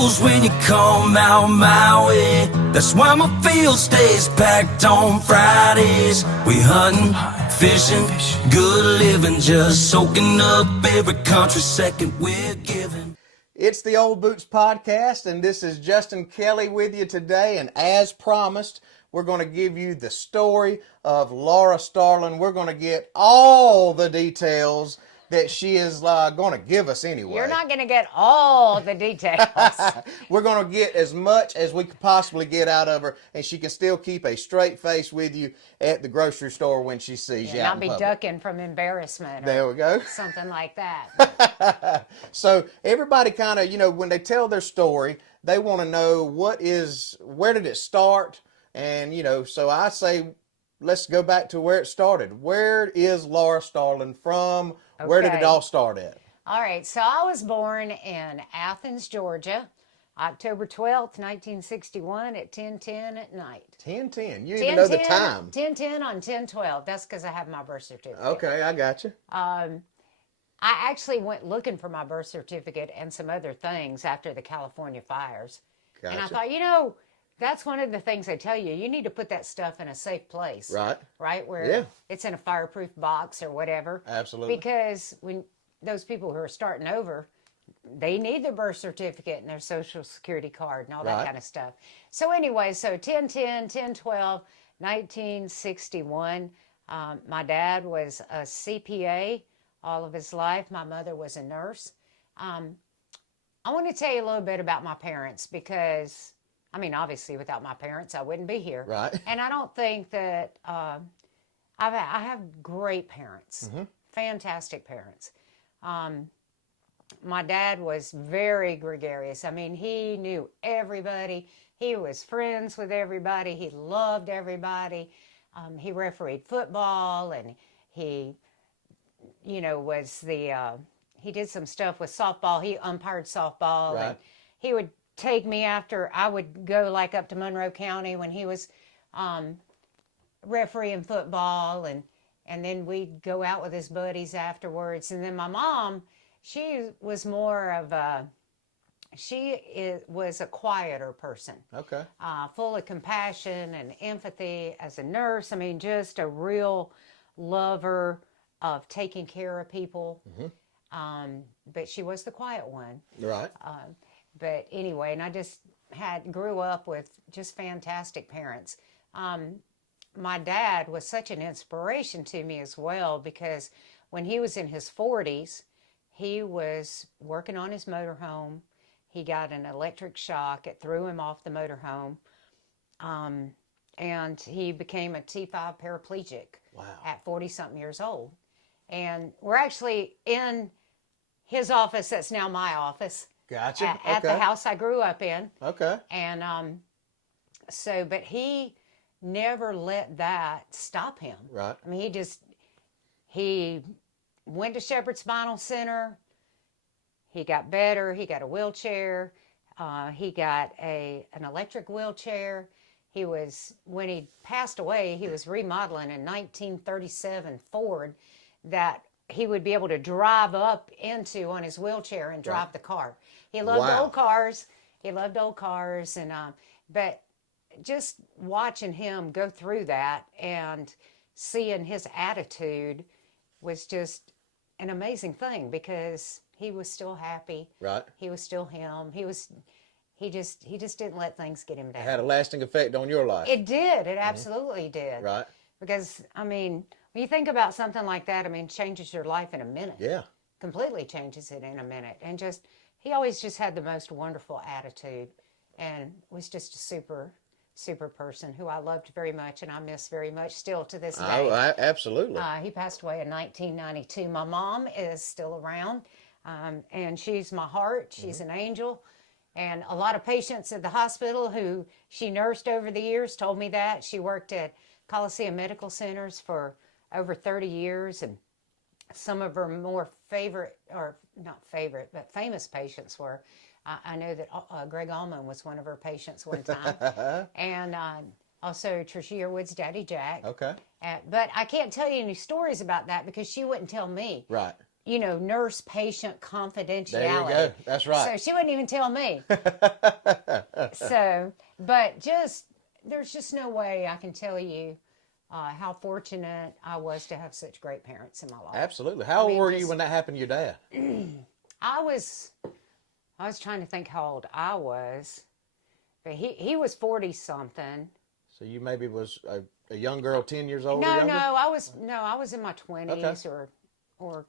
knows when you come out my way. That's why my field stays packed on Fridays. We hunting, fishing, good living, just soaking up every country second we're giving. It's the Old Boots Podcast, and this is Justin Kelly with you today. And as promised, we're going to give you the story of Laura Starling. We're going to get all the details that she is going to give us anyway. You're not going to get all the details. We're going to get as much as we could possibly get out of her, and she can still keep a straight face with you at the grocery store when she sees you out Not in be public. ducking from embarrassment. There we go. Something like that. So everybody kind of, when they tell their story, they want to know where did it start? And, so I say, let's go back to where it started. Where is Laura Starling from? Okay. Where did it all start at? All right. So I was born in Athens, Georgia, October 12th, 1961 at 10:10 at night. 10:10. You even know the time. 10:10 on 10/12. That's because I have my birth certificate. Okay, I got you. I actually went looking for my birth certificate and some other things after the California fires. Gotcha. And I thought, that's one of the things they tell you. You need to put that stuff in a safe place. Right. Right? Where it's in a fireproof box or whatever. Absolutely. Because when those people who are starting over, they need their birth certificate and their social security card and all that kind of stuff. So anyway, 10/10, 10/12, 1961. My dad was a CPA all of his life. My mother was a nurse. I want to tell you a little bit about my parents because, obviously without my parents, I wouldn't be here. Right. And I don't think that I have great parents, fantastic parents. My dad was very gregarious. He knew everybody. He was friends with everybody. He loved everybody. He refereed football, and he, he did some stuff with softball. He umpired softball. Right. And he would take me after I would go up to Monroe County when he was refereeing football, and then we'd go out with his buddies afterwards. And then my mom, she was more of was a quieter person. Okay. Full of compassion and empathy as a nurse. Just a real lover of taking care of people. But she was the quiet one. Right. But anyway, and I just grew up with just fantastic parents. My dad was such an inspiration to me as well because when he was in his 40s, he was working on his motorhome. He got an electric shock. It threw him off the motorhome. And he became a T5 paraplegic at 40-something years old. And we're actually in his office. That's now my office. Gotcha. At the house I grew up in. Okay. And but he never let that stop him. Right. He went to Shepherd Spinal Center. He got better. He got a wheelchair. He got an electric wheelchair. When he passed away, he was remodeling a 1937 Ford that he would be able to drive up into on his wheelchair and drive the car. He loved old cars. And but just watching him go through that and seeing his attitude was just an amazing thing because he was still happy. Right. He was still him. He just didn't let things get him down. It had a lasting effect on your life. It did. It absolutely did. Right. Because when you think about something like that, changes your life in a minute. Yeah. Completely changes it in a minute. And he always just had the most wonderful attitude and was just a super, super person who I loved very much and I miss very much still to this day. Oh, absolutely. He passed away in 1992. My mom is still around, and she's my heart. She's an angel. And a lot of patients at the hospital who she nursed over the years told me that. She worked at Coliseum Medical Centers for over 30 years, and some of her more famous patients were, I know that Greg Allman was one of her patients one time, and also Tricia Yearwood's Daddy Jack. Okay. But I can't tell you any stories about that because she wouldn't tell me. Right. nurse-patient confidentiality. There you go. That's right. So she wouldn't even tell me. So, but there's just no way I can tell you how fortunate I was to have such great parents in my life. Absolutely. How old were you when that happened to your dad? I was trying to think how old I was, but he was 40-something. So you maybe was a young girl, 10 years old or No, younger? I was in my 20s or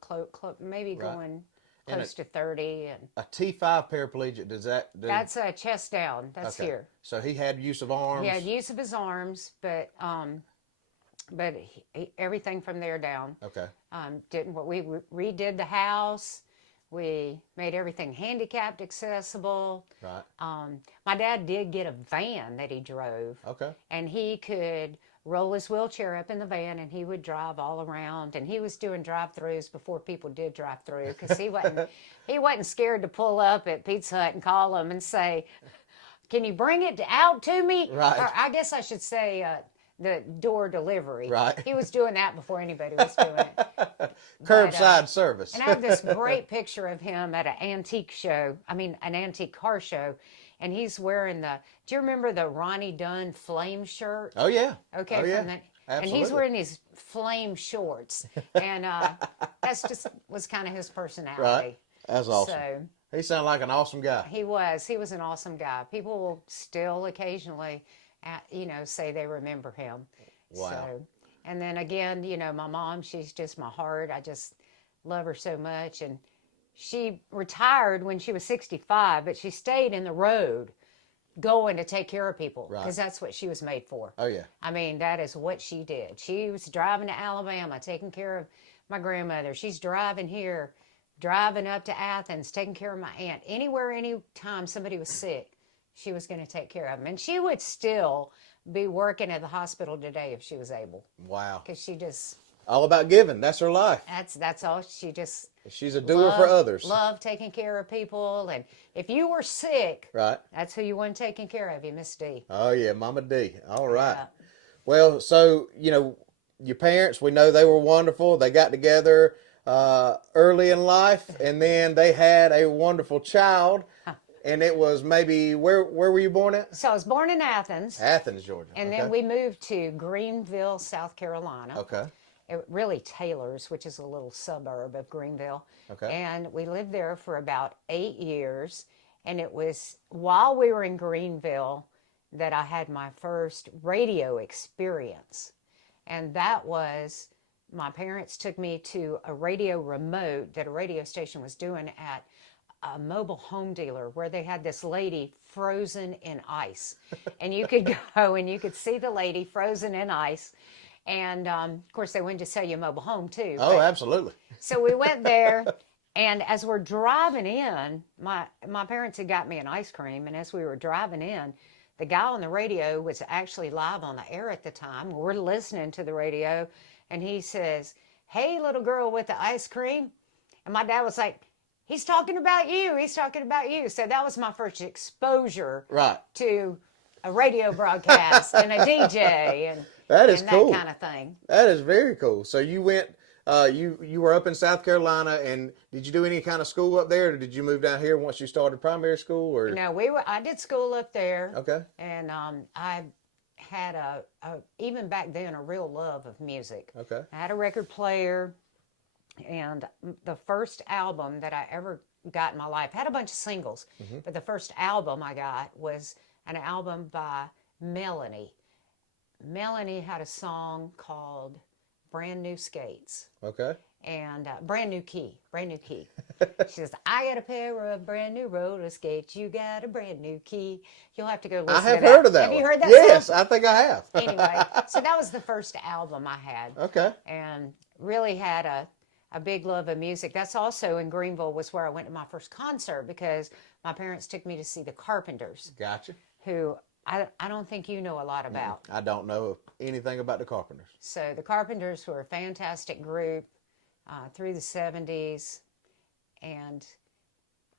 maybe going close to 30. And a T5 paraplegic, that's a chest down. That's here. So he had use of arms? He had use of his arms, but everything from there down. Okay. We redid the house. We made everything handicapped accessible. Right. My dad did get a van that he drove. Okay. And he could roll his wheelchair up in the van and he would drive all around. And he was doing drive-throughs before people did drive-through because he wasn't scared to pull up at Pizza Hut and call them and say, "Can you bring it out to me?" Right. Or I guess I should say the door delivery. Right. He was doing that before anybody was doing it. Curbside service. And I have this great picture of him at an antique car show. And he's wearing do you remember the Ronnie Dunn flame shirt? Oh, yeah. Okay. Oh, yeah. And Absolutely. he's wearing these flame shorts. And was kind of his personality. Right. That's awesome. So, he sounded like an awesome guy. He was an awesome guy. People will still occasionally, say they remember him. Wow. So, and then again, my mom, she's just my heart. I just love her so much. And she retired when she was 65, but she stayed in the road going to take care of people because that's what she was made for. Oh, yeah. I mean, that is what she did. She was driving to Alabama, taking care of my grandmother. She's driving here, driving up to Athens, taking care of my aunt. Anywhere, anytime somebody was sick, she was going to take care of them. And she would still be working at the hospital today if she was able. Wow. Because she just... all about giving. That's her life. That's all. She just... she's a doer for others. Love taking care of people. And if you were sick, right, that's who you want taking care of you, Miss D. Oh, yeah, Mama D. All right. Yeah. Well, so, your parents, we know they were wonderful. They got together early in life, and then they had a wonderful child. And it was maybe, where were you born at? So I was born in Athens. Athens, Georgia. And then we moved to Greenville, South Carolina. Okay. Really Taylor's, which is a little suburb of Greenville. Okay. And we lived there for about 8 years. And it was while we were in Greenville that I had my first radio experience. And that was, my parents took me to a radio remote that a radio station was doing at a mobile home dealer where they had this lady frozen in ice. And you could go and you could see the lady frozen in ice. And, of course, they wanted to sell you a mobile home, too. Oh, absolutely. So we went there, and as we're driving in, my parents had got me an ice cream, and as we were driving in, the guy on the radio was actually live on the air at the time. We're listening to the radio, and he says, "Hey, little girl with the ice cream." And my dad was like, "He's talking about you. He's talking about you." So that was my first exposure to a radio broadcast and a DJ and that is cool. That kind of thing. That is very cool. So you went, you were up in South Carolina, and did you do any kind of school up there, or did you move down here once you started primary school? Or no, I did school up there. Okay. And I had even back then a real love of music. Okay. I had a record player. And the first album that I ever got in my life, had a bunch of singles, but the first album I got was an album by Melanie. Melanie had a song called Brand New Skates. Okay. And Brand New Key. She says, "I got a pair of brand new roller skates. You got a brand new key." You'll have to go listen to that. I have heard of that. Have you heard that Yes, song? I think I have. Anyway, so that was the first album I had. Okay. And really had a big love of music. That's also in Greenville was where I went to my first concert because my parents took me to see the Carpenters. Gotcha. Who I don't think you know a lot about. I don't know anything about the Carpenters. So the Carpenters were a fantastic group through the 70s. And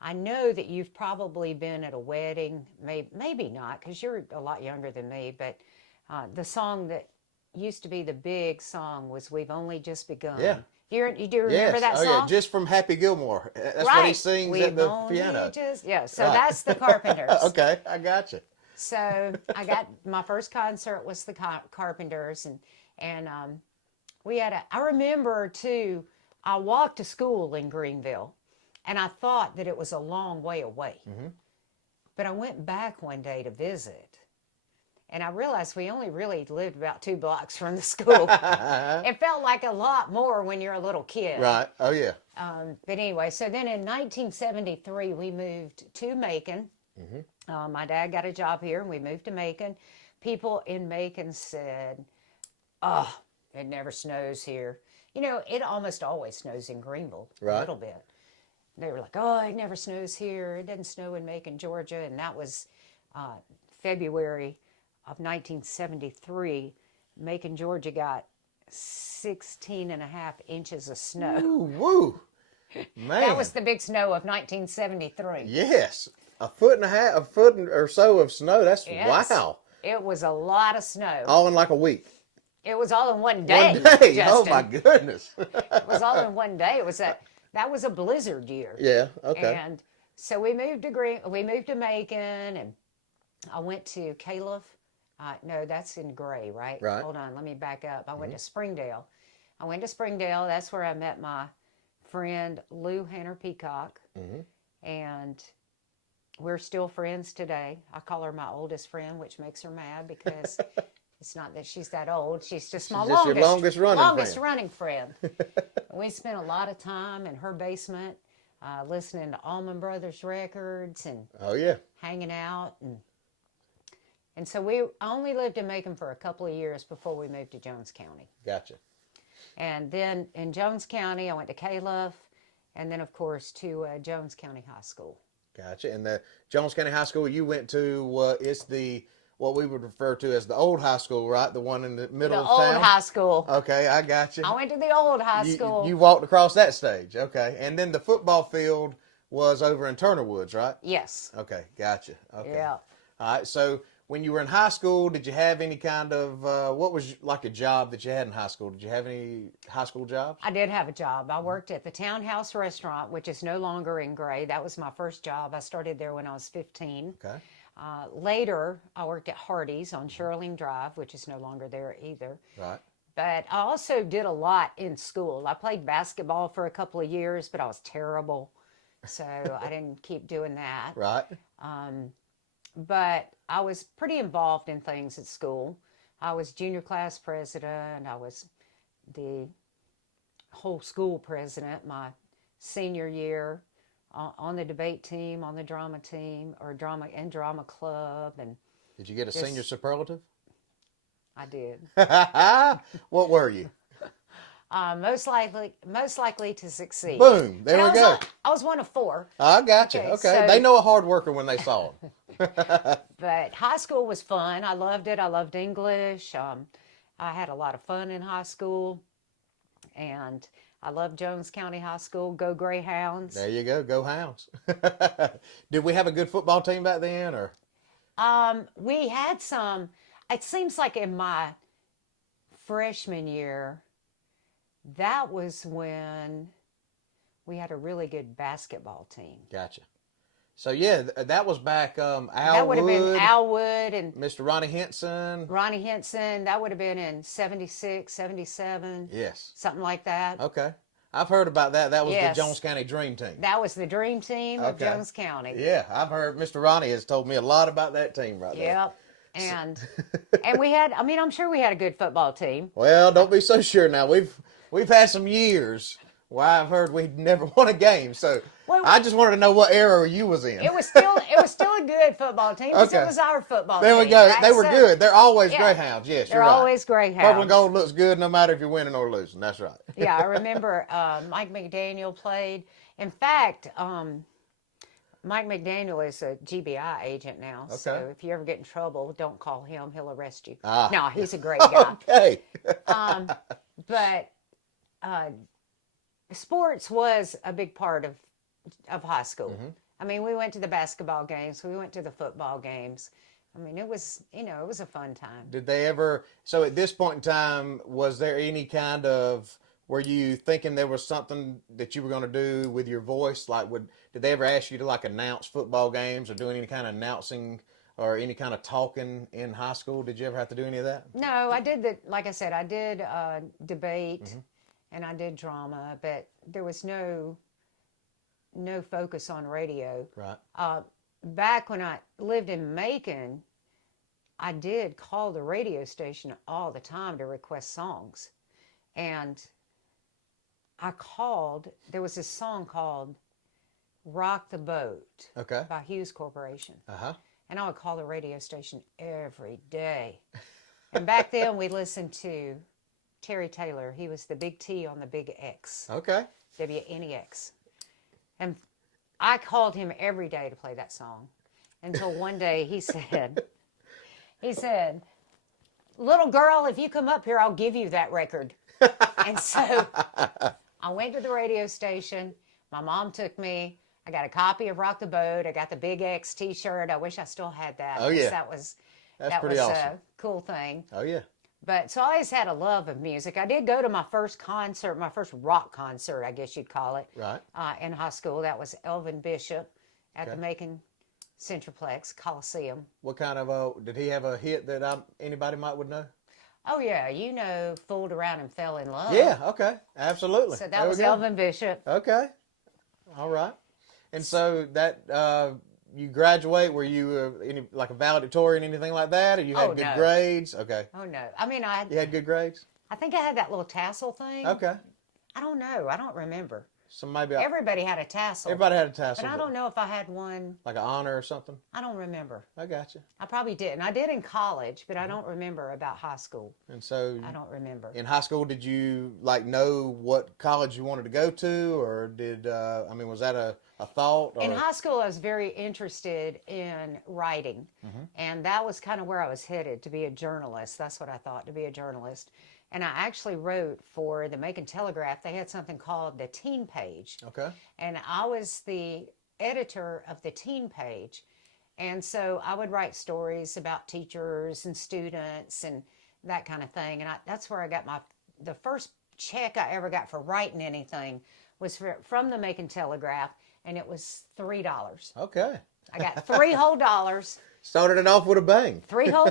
I know that you've probably been at a wedding, maybe not, because you're a lot younger than me, but the song that used to be the big song was "We've Only Just Begun." Yeah. You do remember Yes. that Oh, song? yeah. Just from Happy Gilmore. That's what he sings We've at the only piano. just yeah. So Right. that's the Carpenters. Okay. I got you. So I got my first concert was the Carpenters, and we had I remember too. I walked to school in Greenville, and I thought that it was a long way away. Mm-hmm. But I went back one day to visit, and I realized we only really lived about 2 blocks from the school. It felt like a lot more when you're a little kid. Right. Oh, yeah. But anyway, so then in 1973, we moved to Macon. Mm-hmm. My dad got a job here, and we moved to Macon. People in Macon said, "Oh, it never snows here." You know, it almost always snows in Greenville a little bit. They were like, "Oh, it never snows here. It doesn't snow in Macon, Georgia." And that was February of 1973. Macon, Georgia got 16 and a half inches of snow. Ooh, woo. Man. That was the big snow of 1973. Yes. A foot and a half, a foot or so of snow. That's Yes. wow. It was a lot of snow. All in like a week. It was all in one day. One day. Justin. Oh my goodness. It was all in one day. That was a blizzard year. Yeah. Okay. And so we moved to Macon, and I went to Caliph. No, that's in Gray, right? Right. Hold on, let me back up. I went to Springdale. That's where I met my friend Lou Hanner Peacock, and we're still friends today. I call her my oldest friend, which makes her mad because it's not that she's that old. She's just my She's just your longest running friend. We spent a lot of time in her basement listening to Allman Brothers records and Oh yeah. hanging out. And so we only lived in Macon for a couple of years before we moved to Jones County. Gotcha. And then in Jones County, I went to Caliph, and then, of course, to Jones County High School. Gotcha. And the Jones County High School you went to, it's what we would refer to as the old high school, right? The one in the middle of town? The old high school. Okay, I got you. I went to the old high school. You walked across that stage. Okay. And then the football field was over in Turner Woods, right? Yes. Okay, gotcha. Okay. Yeah. All right, so when you were in high school, did you have any kind of, what was like a job that you had in high school? Did you have any high school jobs? I did have a job. I worked at the Townhouse Restaurant, which is no longer in Gray. That was my first job. I started there when I was 15. Okay. Later, I worked at Hardee's on Starling Drive, which is no longer there either. Right. But I also did a lot in school. I played basketball for a couple of years, but I was terrible. So I didn't keep doing that. Right. But I was pretty involved in things at school. I was junior class president. I was the whole school president my senior year, on the debate team, on the drama team, or drama club. And Did you get a senior superlative? I did. What were you? Most likely to succeed. Boom. There we go. I was one of 4. I got you. Okay, Okay. so- They know a hard worker when they saw him. But high school was fun. I loved it. I loved English. I had a lot of fun in high school. And I loved Jones County High School. Go Greyhounds. There you go. Go Hounds. Did we have a good football team back then, or? We had some. It seems like in my freshman year, that was when we had a really good basketball team. Gotcha. So yeah, that was back. Al That would have been Wood, Al Wood and Mr. Ronnie Henson. Ronnie Henson. That would have been in 76, 77. Yes. Something like that. Okay. I've heard about that. That was Yes. the Jones County Dream Team. That was the dream team of Okay. Jones County. Yeah, I've heard Mr. Ronnie has told me a lot about that team right there. Yep. And we had, I'm sure we had a good football team. Well, don't be so sure now. We've had some years where I've heard we'd never won a game. So Well, I just wanted to know what era you was in. It was still a good football team because Okay. it was our football There team. we go. Right? They were So, good. They're always yeah, Greyhounds. Yes, They're you're right. always Greyhounds. Purple and gold looks good no matter if you're winning or losing. That's right. Yeah, I remember Mike McDaniel played. In fact, Mike McDaniel is a GBI agent now. So Okay. if you ever get in trouble, don't call him. He'll arrest you. Ah. No, he's a great guy. Okay. But sports was a big part of high school. Mm-hmm. I mean, we went to the basketball games. We went to the football games. I mean, it was, it was a fun time. Did they ever, so at this point in time, was there any kind of, were you thinking there was something that you were going to do with your voice? Like, did they ever ask you to like announce football games or do any kind of announcing or any kind of talking in high school? Did you ever have to do any of that? No, I did like I said, I did debate and I did drama, but there was no focus on radio. Right. Back when I lived in Macon, I did call the radio station all the time to request songs. And there was this song called Rock the Boat Okay. by Hughes Corporation. Uh-huh. And I would call the radio station every day. And back then we listened to Terry Taylor. He was the big T on the big X. Okay. WNEX. And I called him every day to play that song until one day he said, little girl, if you come up here, I'll give you that record. And so I went to the radio station. My mom took me. I got a copy of Rock the Boat. I got the Big X T-shirt. I wish I still had that. Oh, yeah. That was pretty awesome. A cool thing. Oh, yeah. But so I always had a love of music. I did go to my first concert, my first rock concert, I guess you'd call it, Right. In high school. That was Elvin Bishop at the Okay. Macon Centraplex Coliseum. What kind of did he have a hit that anybody would know? Oh, yeah, Fooled Around and Fell in Love. Yeah, okay. Absolutely. So that was Elvin Bishop. Okay. All right. And so that you graduate, were you any like a valedictorian, anything like that? Or you had good no. grades? Okay. Oh, no. I mean, You had good grades? I think I had that little tassel thing. Okay. I don't know. I don't remember. So maybe Everybody had a tassel. everybody had a tassel. But I don't know if I had one. Like an honor or something? I don't remember. I got you. I probably didn't. I did in college, but I don't remember about high school. And so I don't remember. in high school, did you like know what college you wanted to go to, or did was that a thought? Or? In high school, I was very interested in writing, and that was kind of where I was headed, to be a journalist. That's what I thought, to be a journalist. And I actually wrote for the Macon Telegraph. They had something called the Teen Page. Okay. And I was the editor of the Teen Page. And so I would write stories about teachers and students and that kind of thing. And that's where I got the first check I ever got for writing anything was from the Macon Telegraph, and it was $3. Okay. I got $3 whole. Started it off with a bang. $3 whole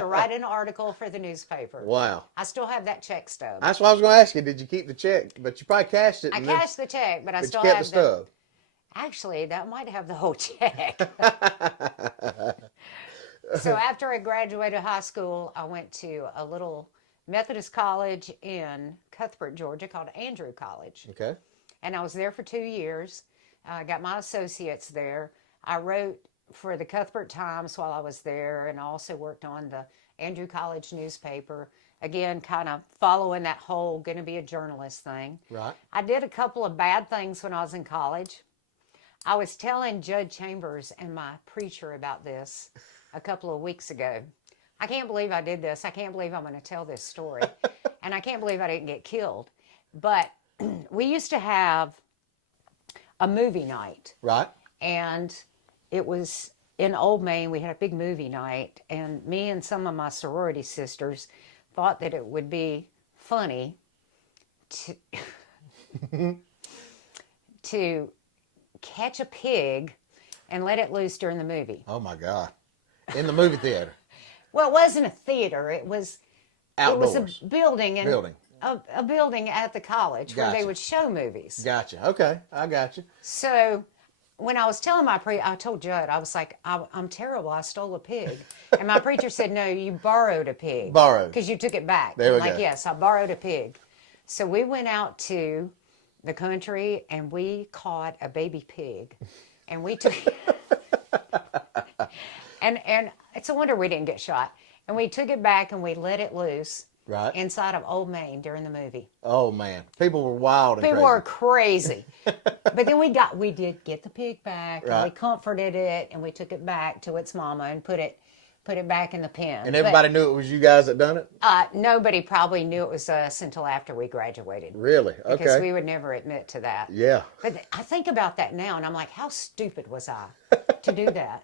to write an article for the newspaper. Wow. I still have that check stub. That's what I was going to ask you. Did you keep the check? But you probably cashed it. I cashed the check, but I still you kept have the stub. Actually, that might have the whole check. So after I graduated high school, I went to a little Methodist college in Cuthbert, Georgia, called Andrew College. Okay. And I was there for 2 years. I got my associates there. I wrote for the Cuthbert Times while I was there, and I also worked on the Andrew College newspaper. Again, kind of following that whole going to be a journalist thing. Right. I did a couple of bad things when I was in college. I was telling Judge Chambers and my preacher about this a couple of weeks ago. I can't believe I did this. I can't believe I'm going to tell this story. And I can't believe I didn't get killed. But we used to have a movie night. Right. And it was in Old Main. We had a big movie night. And me and some of my sorority sisters thought that it would be funny to catch a pig and let it loose during the movie. Oh my God. In the movie theater. Well, it wasn't a theater. It was Outdoors. It was a building. Building. A building at the college where they Gotcha. would show movies. Gotcha. Okay. I got you. So when I was telling I told Judd, I was like, I'm terrible. I stole a pig. And my preacher said, no, you borrowed a pig. Borrowed. Because you took it back. There we I'm like, go. yes, I borrowed a pig. So we went out to the country and we caught a baby pig. And we took and it's a wonder we didn't get shot. And we took it back and we let it loose. Right. Inside of Old Main during the movie. Oh man. People were wild and People crazy. were crazy. But then we did get the pig back, and we Right. comforted it, and we took it back to its mama and put it back in the pen. And everybody knew it was you guys that done it? But, nobody probably knew it was us until after we graduated. Really? Okay. Because we would never admit to that. Yeah. But I think about that now, and I'm like, how stupid was I to do that?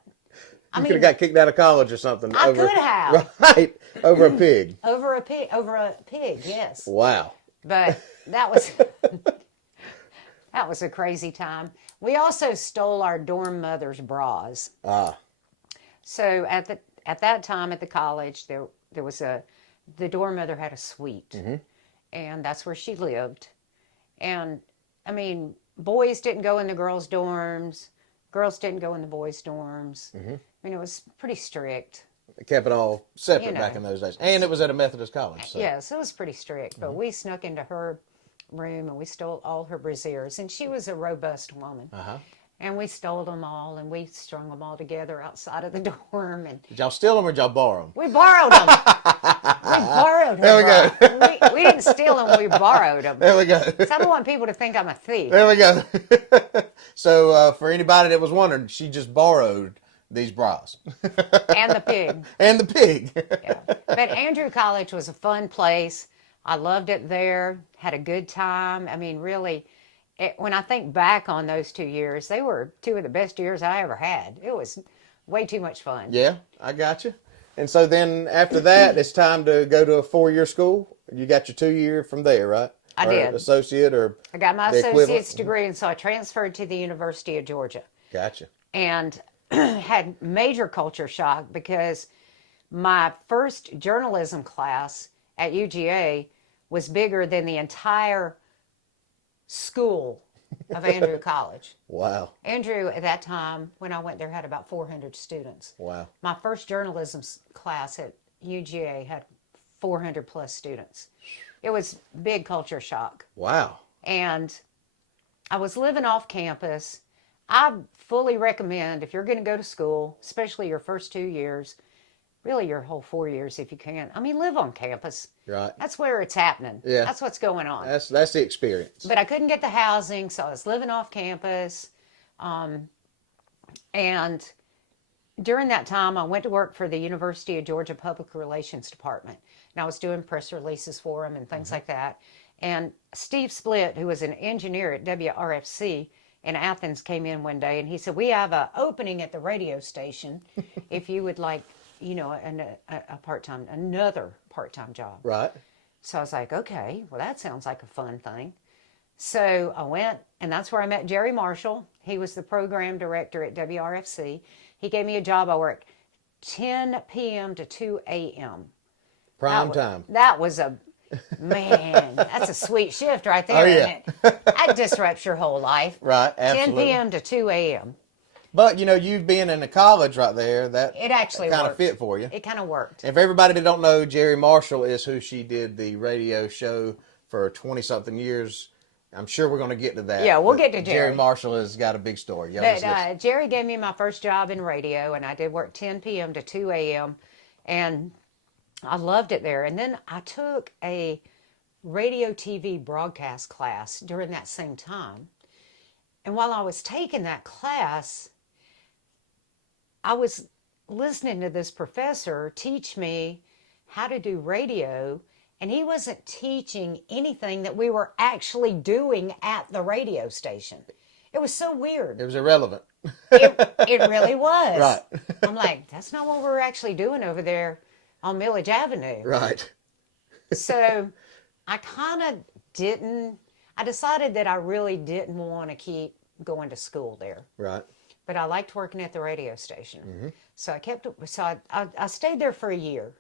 You could have got kicked out of college or something. I could have. Right, over a pig. Over a pig, yes. Wow. But that was that was a crazy time. We also stole our dorm mother's bras. Ah. So at that time at the college, there was the dorm mother had a suite, and that's where she lived. And I mean, boys didn't go in the girls' dorms, girls didn't go in the boys' dorms. I mean, it was pretty strict. They kept it all separate You know. back in those days, and it was at a Methodist college. So. Yes, it was pretty strict. But we snuck into her room and we stole all her brassieres, and she was a robust woman. And we stole them all, and we strung them all together outside of the dorm. And Did y'all steal them or did y'all borrow them? we borrowed them. We borrowed them. There we go. We didn't steal them. We borrowed them. There we go. So I don't want people to think I'm a thief. There we go. So for anybody that was wondering, she just borrowed these bras. And the pig. And the pig. Yeah. But Andrew College was a fun place. I loved it there. Had a good time. I mean, really, when I think back on those 2 years, they were two of the best years I ever had. It was way too much fun. Yeah, I got you. And so then after that, it's time to go to a 4-year school. You got your 2-year from there, right? I or did. Associate or I got my the equivalent? associate's degree, and so I transferred to the University of Georgia. Gotcha. And had major culture shock because my first journalism class at UGA was bigger than the entire school of Andrew College. Wow. Andrew, at that time, when I went there, had about 400 students. Wow. My first journalism class at UGA had 400 plus students. It was big culture shock. Wow. And I was living off campus. I fully recommend, if you're going to go to school, especially your first 2 years, really your whole 4 years if you can. I mean, live on campus. Right. That's where it's happening. Yeah. That's what's going on. That's the experience. But I couldn't get the housing, so I was living off campus. And during that time, I went to work for the University of Georgia Public Relations Department. And I was doing press releases for them and things like that. And Steve Splitt, who was an engineer at WRFC in Athens, came in one day and he said, "We have an opening at the radio station if you would like, you know, another part-time job." Right. So I was like, okay, well, that sounds like a fun thing. So I went, and that's where I met Jerry Marshall. He was the program director at WRFC. He gave me a job. I worked 10 p.m. to 2 a.m. Prime time. That was man, that's a sweet shift right there, Oh, yeah. isn't it? That disrupts your whole life. Right, absolutely. 10 p.m. to 2 a.m. But, you know, you being in the college right there, that It actually kind of worked. fit for you. It kind of worked. If everybody that don't know, Jerry Marshall is who she did the radio show for 20-something years. I'm sure we're going to get to that. Yeah, we'll but get to Jerry. Jerry Marshall has got a big story. Y'all just listen. But Jerry gave me my first job in radio, and I did work 10 p.m. to 2 a.m., and I loved it there. And then I took a radio TV broadcast class during that same time. And while I was taking that class, I was listening to this professor teach me how to do radio, and he wasn't teaching anything that we were actually doing at the radio station. It was so weird. It was irrelevant. It really was. Right. I'm like, that's not what we're actually doing over there on Millage Avenue. Right. So I kind of I decided that I really didn't want to keep going to school there. Right. But I liked working at the radio station. So I stayed there for a year.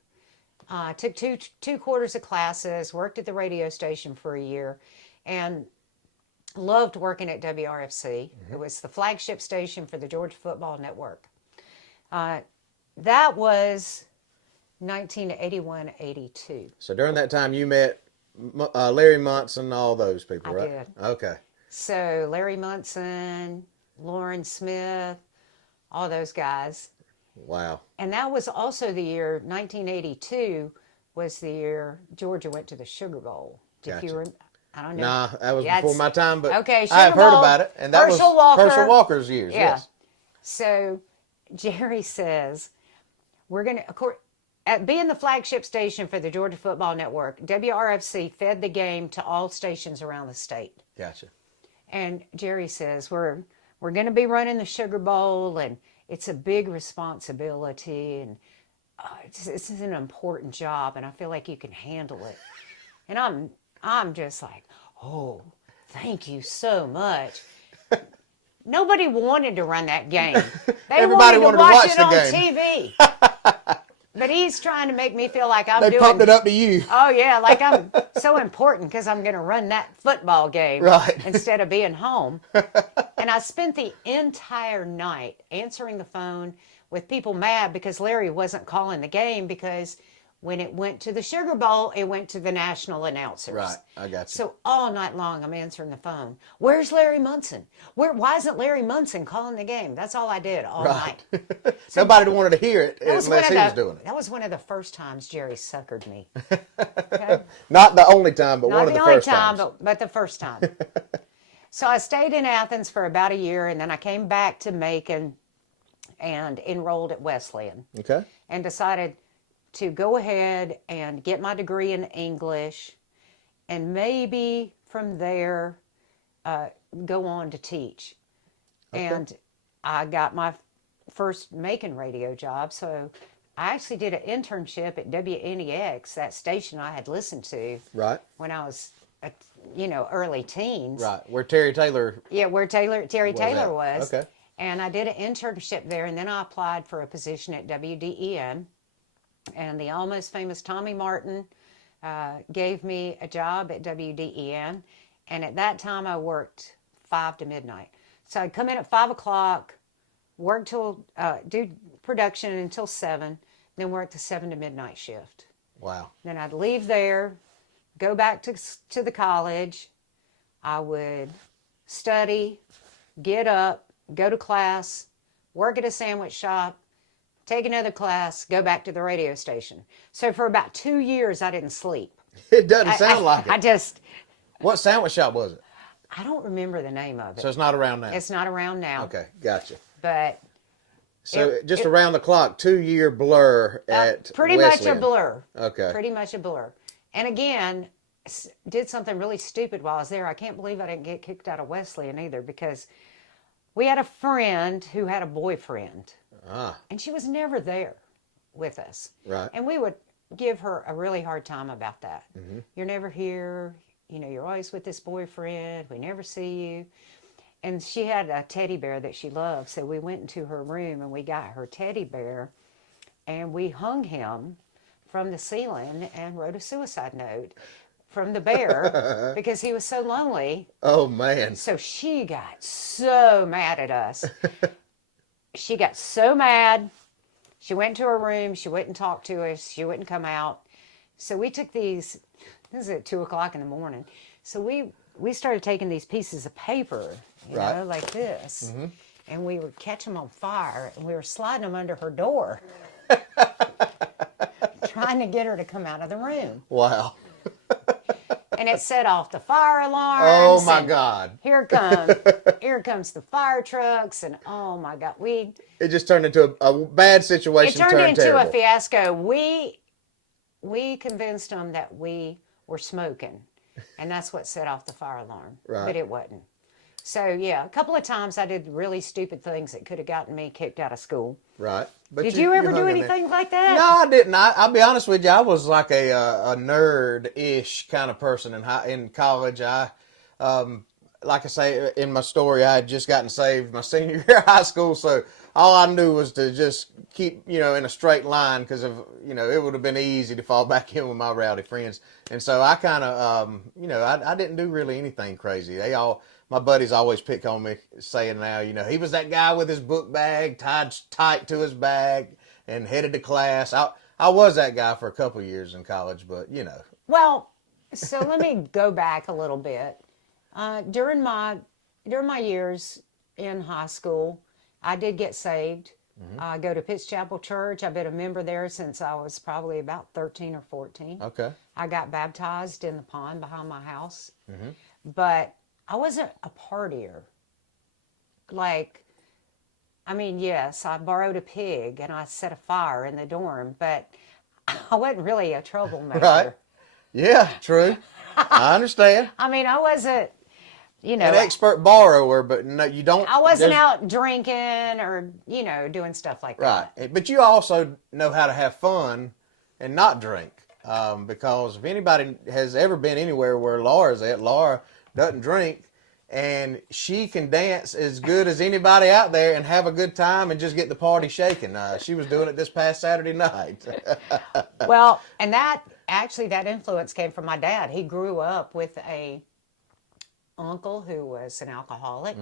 Took two quarters of classes, worked at the radio station for a year, and loved working at WRFC. It was the flagship station for the Georgia Football Network. That was 1981-82. So during that time, you met Larry Munson, all those people, right? did. Okay. So Larry Munson, Lauren Smith, all those guys. Wow. And that was also the year, 1982 was the year Georgia went to the Sugar Bowl. Gotcha. I don't know. Nah, that was Yeah, before it's- my time, but Okay, I have Sugar heard Bowl, about it. And that Herschel was Walker. Herschel Walker's years, Yeah. yes. So Jerry says, we're going to, being the flagship station for the Georgia Football Network, WRFC fed the game to all stations around the state. Gotcha. And Jerry says, we're going to be running the Sugar Bowl, and it's a big responsibility, and it's an important job, and I feel like you can handle it. And I'm just like, oh, thank you so much. Nobody wanted to run that game. They Everybody wanted to watch it the on game. TV. But he's trying to make me feel like I'm They doing. pumped it up to you. Oh yeah, like I'm so important because I'm going to run that football game Right. instead of being home. And I spent the entire night answering the phone with people mad because Larry wasn't calling the game, because when it went to the Sugar Bowl, it went to the national announcers. Right, I got you. So all night long, I'm answering the phone. Where's Larry Munson? Why isn't Larry Munson calling the game? That's all I did all night. So, nobody wanted to hear it unless he was doing it. That was one of the first times Jerry suckered me. Okay? Not the only time, but Not one of the the only first time, times. but the first time. So I stayed in Athens for about a year, and then I came back to Macon and enrolled at Wesleyan. Okay. And decided to go ahead and get my degree in English, and maybe from there go on to teach. Okay. And I got my first Macon radio job, so I actually did an internship at WNEX, that station I had listened to. Right. When I was, early teens. Right, where Terry Taylor. Yeah, where Terry Taylor was. Okay. And I did an internship there, and then I applied for a position at WDEN. And the almost famous Tommy Martin gave me a job at WDEN. And at that time, I worked 5 to midnight. So I'd come in at 5 o'clock, work till, do production until 7, then work the 7 to midnight shift. Wow. Then I'd leave there, go back to the college. I would study, get up, go to class, work at a sandwich shop, take another class, go back to the radio station. So for about 2 years, I didn't sleep. It doesn't sound like it. What sandwich shop was it? I don't remember the name of it. So it's not around now? It's not around now. Okay, gotcha. But so just around the clock, 2-year blur at pretty Wesleyan. much a blur. Okay. Pretty much a blur. And again, did something really stupid while I was there. I can't believe I didn't get kicked out of Wesleyan either, because we had a friend who had a boyfriend. And she was never there with us. Right. And we would give her a really hard time about that. Mm-hmm. You're never here. You're always with this boyfriend. We never see you. And she had a teddy bear that she loved. So we went into her room and we got her teddy bear, and we hung him from the ceiling and wrote a suicide note from the bear because he was so lonely. Oh, man. So she got so mad at us. She got so mad. She went to her room. She wouldn't talk to us. She wouldn't come out. So we took these, this is at 2 o'clock in the morning. So we started taking these pieces of paper, like this. Mm-hmm. And we would catch them on fire, and we were sliding them under her door. Trying to get her to come out of the room. Wow. And it set off the fire alarms. Oh, my God. Here comes the fire trucks, and oh, my God. It just turned into a bad situation. It turned into terrible. a fiasco. We convinced them that we were smoking, and that's what set off the fire alarm. Right. But it wasn't. So, yeah, a couple of times I did really stupid things that could have gotten me kicked out of school. Right. But did you ever do anything like that? No, I didn't. I'll be honest with you. I was like a nerd-ish kind of person in college. Like I say in my story, I had just gotten saved my senior year of high school, so all I knew was to just keep, in a straight line, because of, it would have been easy to fall back in with my rowdy friends. And so I kind of, I didn't do really anything crazy. My buddies always pick on me, saying now, he was that guy with his book bag tied tight to his bag and headed to class. I was that guy for a couple of years in college, but Well, so let me go back a little bit. During my years in high school, I did get saved. Mm-hmm. I go to Pitts Chapel Church. I've been a member there since I was probably about 13 or 14. Okay. I got baptized in the pond behind my house. Mm-hmm. But I wasn't a partier. Yes, I borrowed a pig and I set a fire in the dorm, but I wasn't really a troublemaker. Right. Yeah, true. I understand. I wasn't, you know, an expert borrower, but no, you don't. I wasn't there's- out drinking or, you know, doing stuff like that. Right. But you also know how to have fun and not drink. Because if anybody has ever been anywhere where Laura's at, Laura doesn't drink. And she can dance as good as anybody out there and have a good time and just get the party shaking. She was doing it this past Saturday night. Well, and that influence came from my dad. He grew up with a uncle who was an alcoholic,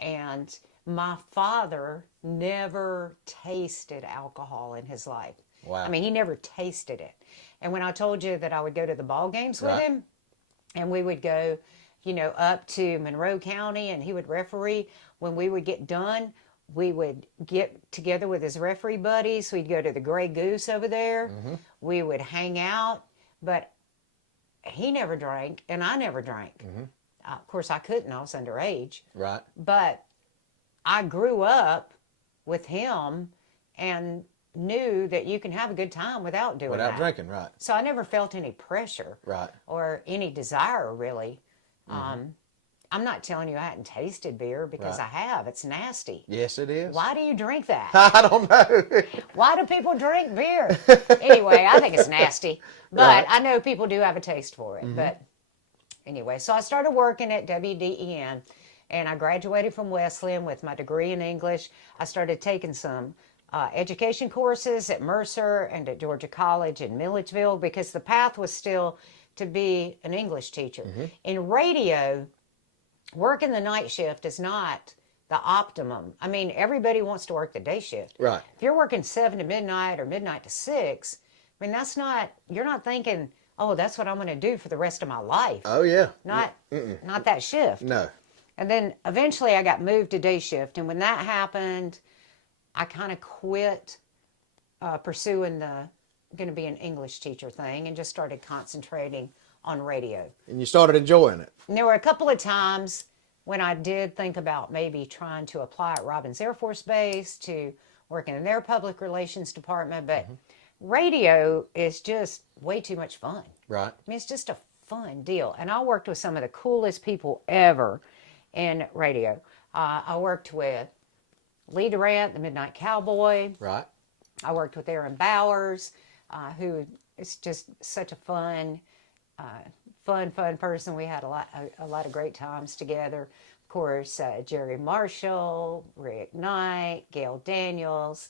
and my father never tasted alcohol in his life. Wow. I mean, he never tasted it. And when I told you that I would go to the ball games with him, and we would go, you know, up to Monroe County, and he would referee. When we would get done, we would get together with his referee buddies. We'd go to the Grey Goose over there. We would hang out, but he never drank, and I never drank. Of course, I couldn't. I was underage. Right. But I grew up with him and knew that you can have a good time without doing Without that. drinking, right. So I never felt any pressure. Right. Or any desire, really. I'm not telling you I hadn't tasted beer, because I have. It's nasty. Yes, it is. Why do you drink that? I don't know. Why do people drink beer? Anyway, I think it's nasty. But I know people do have a taste for it. But anyway, so I started working at WDEN, and I graduated from Wesleyan with my degree in English. I started taking some education courses at Mercer and at Georgia College in Milledgeville, because the path was still to be an English teacher. In radio, working the night shift is not the optimum. I mean, everybody wants to work the day shift. Right. If you're working 7 to midnight or midnight to 6, I mean, you're not thinking, oh, that's what I'm going to do for the rest of my life. Oh, yeah. Not that shift. No. And then eventually I got moved to day shift. And when that happened, I kind of quit pursuing the going to be an English teacher thing and just started concentrating on radio. And you started enjoying it. And there were a couple of times when I did think about maybe trying to apply at Robins Air Force Base to working in their public relations department, but radio is just way too much fun. Right. I mean, it's just a fun deal. And I worked with some of the coolest people ever in radio. I worked with Lee Durant, the Midnight Cowboy. Right. I worked with Aaron Bowers, who is just such a fun person. We had a lot of great times together. Of course, Jerry Marshall, Rick Knight, Gail Daniels,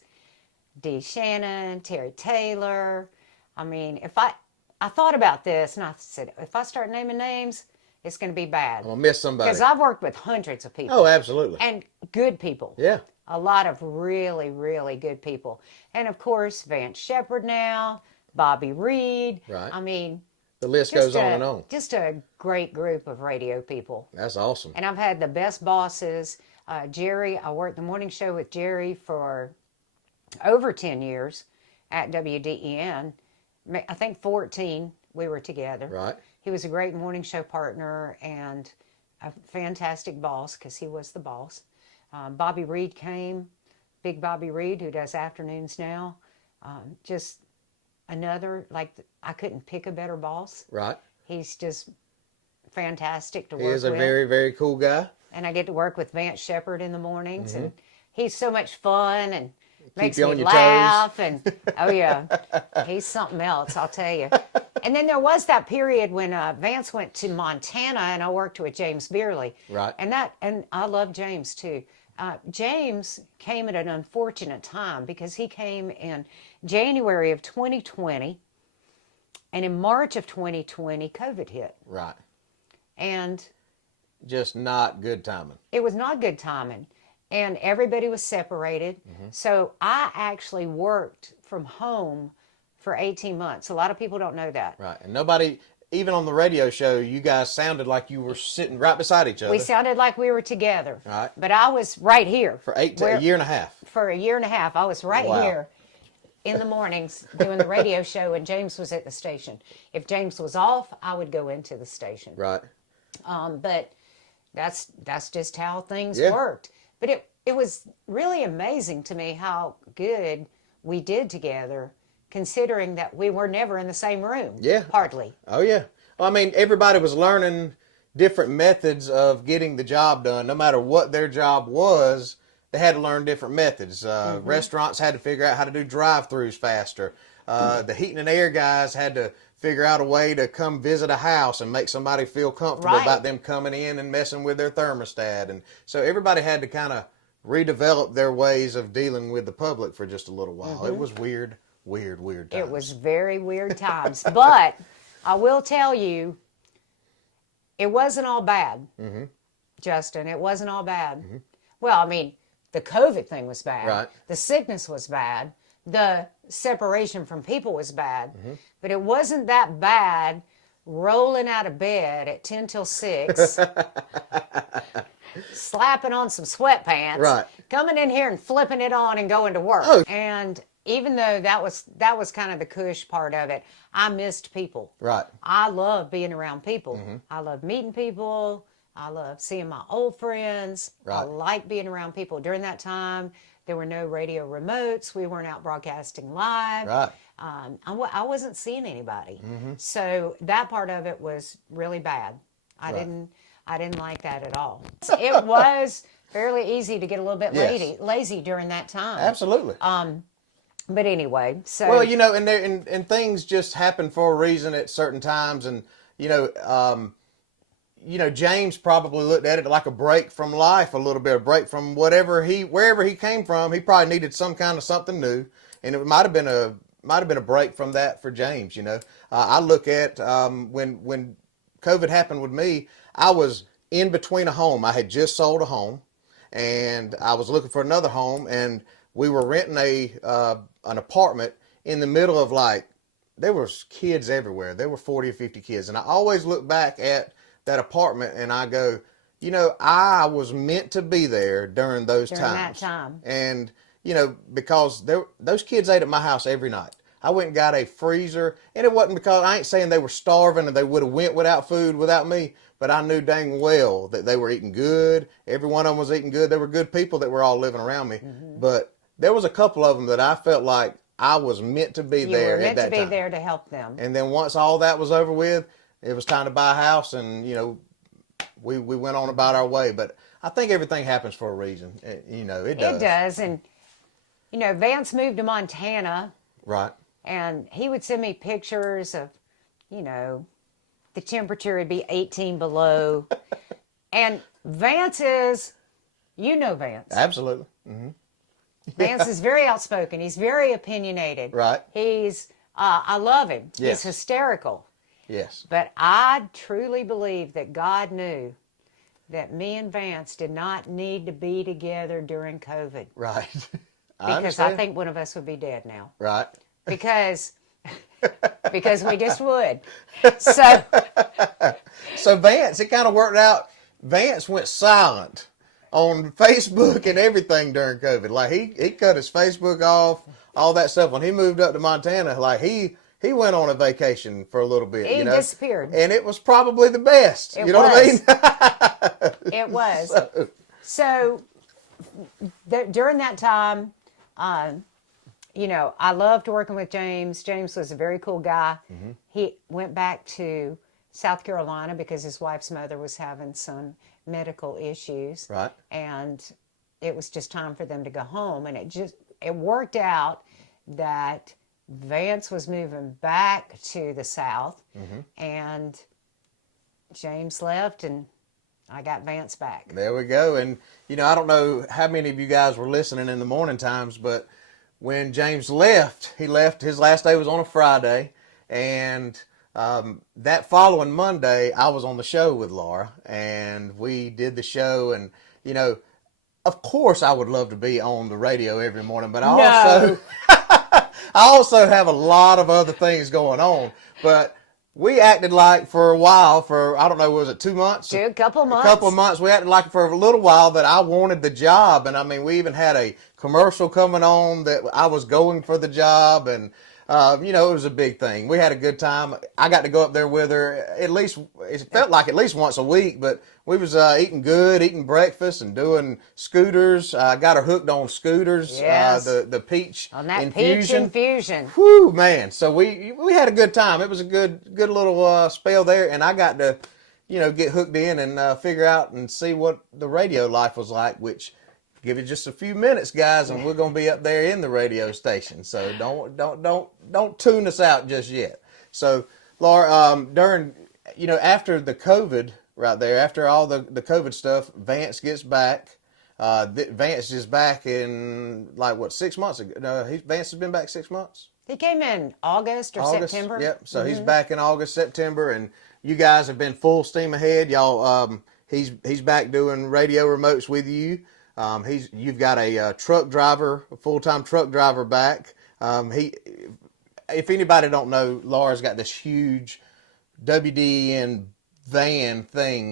Dee Shannon, Terry Taylor. I mean, if I thought about this, and I said, if I start naming names, it's going to be bad. I'm going to miss somebody. Because I've worked with hundreds of people. Oh, absolutely. And good people. Yeah. A lot of really, really good people. And of course, Vance Shepard now, Bobby Reed. Right. I mean, The list goes on and on. Just a great group of radio people. That's awesome. And I've had the best bosses. Jerry, I worked the morning show with Jerry for over 10 years at WDEN. I think 14 we were together. Right. He was a great morning show partner and a fantastic boss, because he was the boss. Bobby Reed came, Big Bobby Reed, who does afternoons now. Just another, I couldn't pick a better boss. Right. He's just fantastic to work He with. is a very, very cool guy. And I get to work with Vance Shepard in the mornings, and he's so much fun and makes you me on your laugh. toes. And oh yeah, he's something else, I'll tell you. And then there was that period when Vance went to Montana, and I worked with James Beerley. Right. And I love James too. James came at an unfortunate time, because he came in January of 2020, and in March of 2020, COVID hit. Right. And Just not good timing. it was not good timing. And everybody was separated. So I actually worked from home for 18 months. A lot of people don't know that. Right. And nobody, even on the radio show, you guys sounded like you were sitting right beside each other. We sounded like we were together. Right. But I was right here. For a year and a half. For a year and a half. I was right Wow. here in the mornings doing the radio show, and James was at the station. If James was off, I would go into the station. Right. But that's just how things Yeah. worked. But it was really amazing to me how good we did together, considering that we were never in the same room. Yeah. Hardly. Oh, yeah. Well, I mean, everybody was learning different methods of getting the job done. No matter what their job was, they had to learn different methods. Restaurants had to figure out how to do drive-throughs faster. The heating and air guys had to figure out a way to come visit a house and make somebody feel comfortable Right. about them coming in and messing with their thermostat. And so everybody had to kind of redevelop their ways of dealing with the public for just a little while. It was weird times. It was very weird times. But I will tell you, it wasn't all bad, Justin. It wasn't all bad. Well, I mean, the COVID thing was bad. Right. The sickness was bad. The separation from people was bad. But it wasn't that bad rolling out of bed at 10 till 6, slapping on some sweatpants, Right. coming in here and flipping it on and going to work. Oh. And even though that was kind of the cush part of it, I missed people. Right. I love being around people. I love meeting people. I love seeing my old friends. I Right. like being around people. During that time, there were no radio remotes. We weren't out broadcasting live. Right. I wasn't seeing anybody. So that part of it was really bad. I didn't like that at all. It was fairly easy to get a little bit Yes. lazy during that time. Absolutely. But anyway, so Well, and things just happen for a reason at certain times, and James probably looked at it like a break from life, a little bit, a break from wherever he came from. He probably needed some kind of something new, and it might have been a break from that for James. I look at when COVID happened with me, I was in between a home. I had just sold a home, and I was looking for another home, and we were renting an apartment in the middle of there was kids everywhere. There were 40 or 50 kids. And I always look back at that apartment and I go, I was meant to be there during those during times. that time. And, because those kids ate at my house every night. I went and got a freezer, and it wasn't because I ain't saying they were starving and they would have went without food without me, but I knew dang well that they were eating good. Every one of them was eating good. They were good people that were all living around me. But there was a couple of them that I felt like I was meant to be there at that time. You were meant to be there to help them. And then once all that was over with, it was time to buy a house, and we went on about our way. But I think everything happens for a reason. It does. It does, and Vance moved to Montana, Right. and he would send me pictures of, the temperature would be 18 below, and Vance is, Vance. Absolutely. Vance is very outspoken. He's very opinionated. Right. He's, I love him. Yes. He's hysterical. Yes. But I truly believe that God knew that me and Vance did not need to be together during COVID. Right. Because I think one of us would be dead now. Right. Because we just would. So So Vance, it kind of worked out. Vance went silent on Facebook and everything during COVID. Like he cut his Facebook off, all that stuff. When he moved up to Montana, like he went on a vacation for a little bit. he disappeared. And it was probably the best. It you know was. what I mean? It was. So during that time, I loved working with James. James was a very cool guy. He went back to South Carolina because his wife's mother was having some medical issues. Right. And it was just time for them to go home. And it worked out that Vance was moving back to the South, and James left, and I got Vance back. There we go. And, I don't know how many of you guys were listening in the morning times, but when James left, his last day was on a Friday, and that following Monday, I was on the show with Laura, and we did the show, and, of course I would love to be on the radio every morning, but I also have a lot of other things going on, but we acted like for a while, I don't know, was it 2 months? A couple of months. A couple of months. We acted like for a little while that I wanted the job. And I mean, we even had a commercial coming on that I was going for the job. And, it was a big thing. We had a good time. I got to go up there with her it felt like at least once a week, but we was eating good, eating breakfast and doing scooters. I got her hooked on scooters, Yes. the peach On that infusion. peach infusion. Whew, man. So we had a good time. It was a good little spell there, and I got to get hooked in and figure out and see what the radio life was like, which give you just a few minutes, guys, and we're going to be up there in the radio station. So don't tune us out just yet. So, Laura, during, after the COVID right there, after all the COVID stuff, Vance gets back. Vance is back in 6 months ago. No, Vance has been back 6 months. He came in August or September. Yep. So he's back in August, September, and you guys have been full steam ahead. Y'all, he's back doing radio remotes with you. You've got a truck driver, a full-time truck driver back. If anybody don't know, Laura's got this huge WDN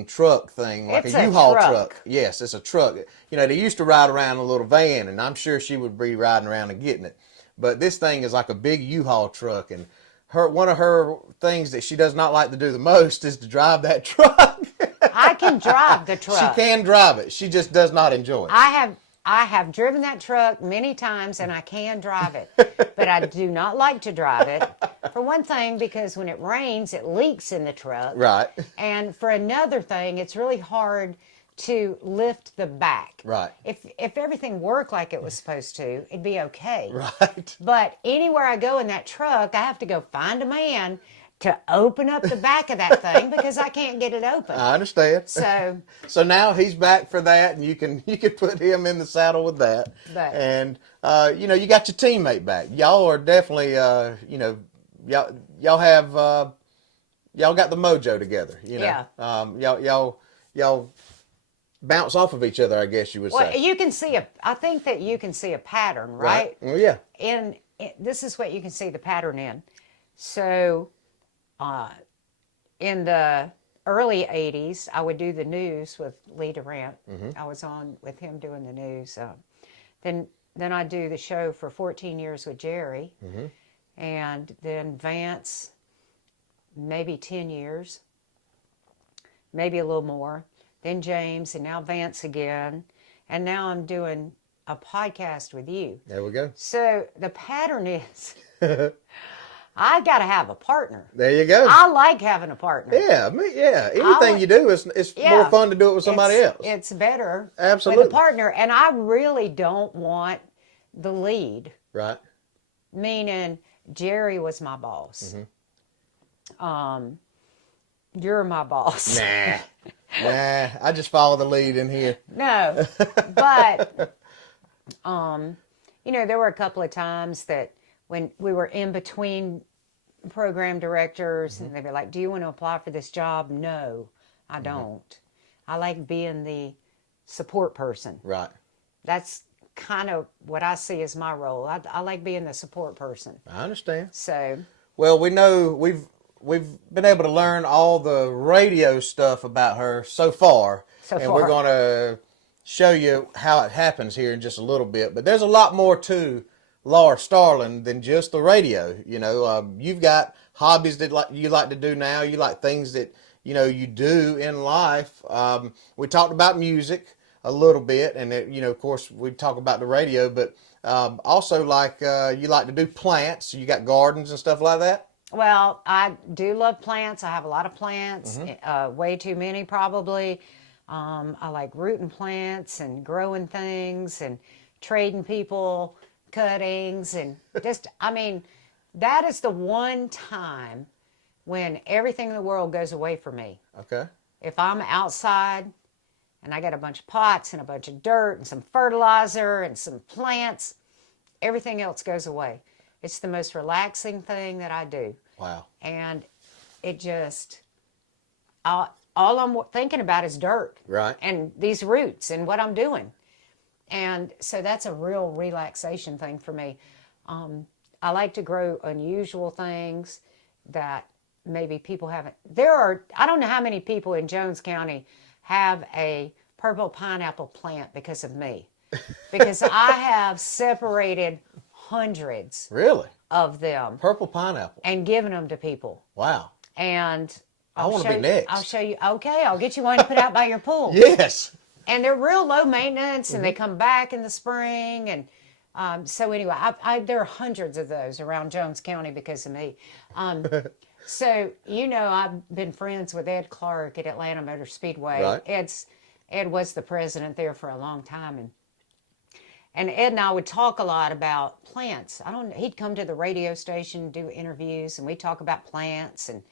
truck thing, like It's a a U-Haul truck. Yes, it's a truck. They used to ride around in a little van, and I'm sure she would be riding around and getting it. But this thing is like a big U-Haul truck, and one of her things that she does not like to do the most is to drive that truck. I can drive the truck. She can drive it. She just does not enjoy it. I have driven that truck many times, and I can drive it, but I do not like to drive it. For one thing, because when it rains, it leaks in the truck. Right. And for another thing, it's really hard to lift the back. Right. If everything worked like it was supposed to, it'd be okay. Right. But anywhere I go in that truck, I have to go find a man to open up the back of that thing because I can't get it open. I understand. So now he's back for that, and you can put him in the saddle with that. But- and you got your teammate back. Y'all are definitely y'all have y'all got the mojo together. Yeah. Y'all bounce off of each other, I guess you would well, say. you can see I think that you can see a pattern, right? Well, yeah. And this is what you can see the pattern in. So, in the early 80s, I would do the news with Lee Durant. I was on with him doing the news. Then I do the show for 14 years with Jerry. And then Vance, maybe 10 years, maybe a little more. Then James, and now Vance again. And now I'm doing a podcast with you. There we go. So the pattern is I got to have a partner. There you go. I like having a partner. Yeah, anything you do, it's more fun to do it with somebody else. It's better Absolutely. with a partner. And I really don't want the lead. Right. Meaning Jerry was my boss. You're my boss. Nah, I just follow the lead in here. No, but there were a couple of times that when we were in between program directors, and they'd be like, "Do you want to apply for this job?" No, I don't. I like being the support person. Right. That's kind of what I see as my role. I like being the support person. I understand. So, well, we know we've been able to learn all the radio stuff about her so far. We're going to show you how it happens here in just a little bit. But there's a lot more to Laura Starling than just the radio. You've got hobbies that you like to do now. You like things that you do in life. We talked about music a little bit, and of course we talk about the radio, but also you like to do plants. You got gardens and stuff like that. well, I do love plants. I have a lot of plants, way too many probably. I like rooting plants and growing things and trading people cuttings and that is the one time when everything in the world goes away from me. Okay. If I'm outside and I got a bunch of pots and a bunch of dirt and some fertilizer and some plants, everything else goes away. It's the most relaxing thing that I do. Wow. And it just, all I'm thinking about is dirt. Right. And these roots and what I'm doing. And so that's a real relaxation thing for me. I like to grow unusual things that maybe people haven't. I don't know how many people in Jones County have a purple pineapple plant because of me. Because I have separated hundreds Really? of them Purple pineapple. and given them to people. Wow. And I want to be next. I'll show you. Okay, I'll get you one to put out by your pool. Yes. And they're real low maintenance, and they come back in the spring. And so anyway, there are hundreds of those around Jones County because of me. So, I've been friends with Ed Clark at Atlanta Motor Speedway. Right. Ed was the president there for a long time, and Ed and I would talk a lot about plants. He'd come to the radio station, do interviews, and we'd talk about plants, and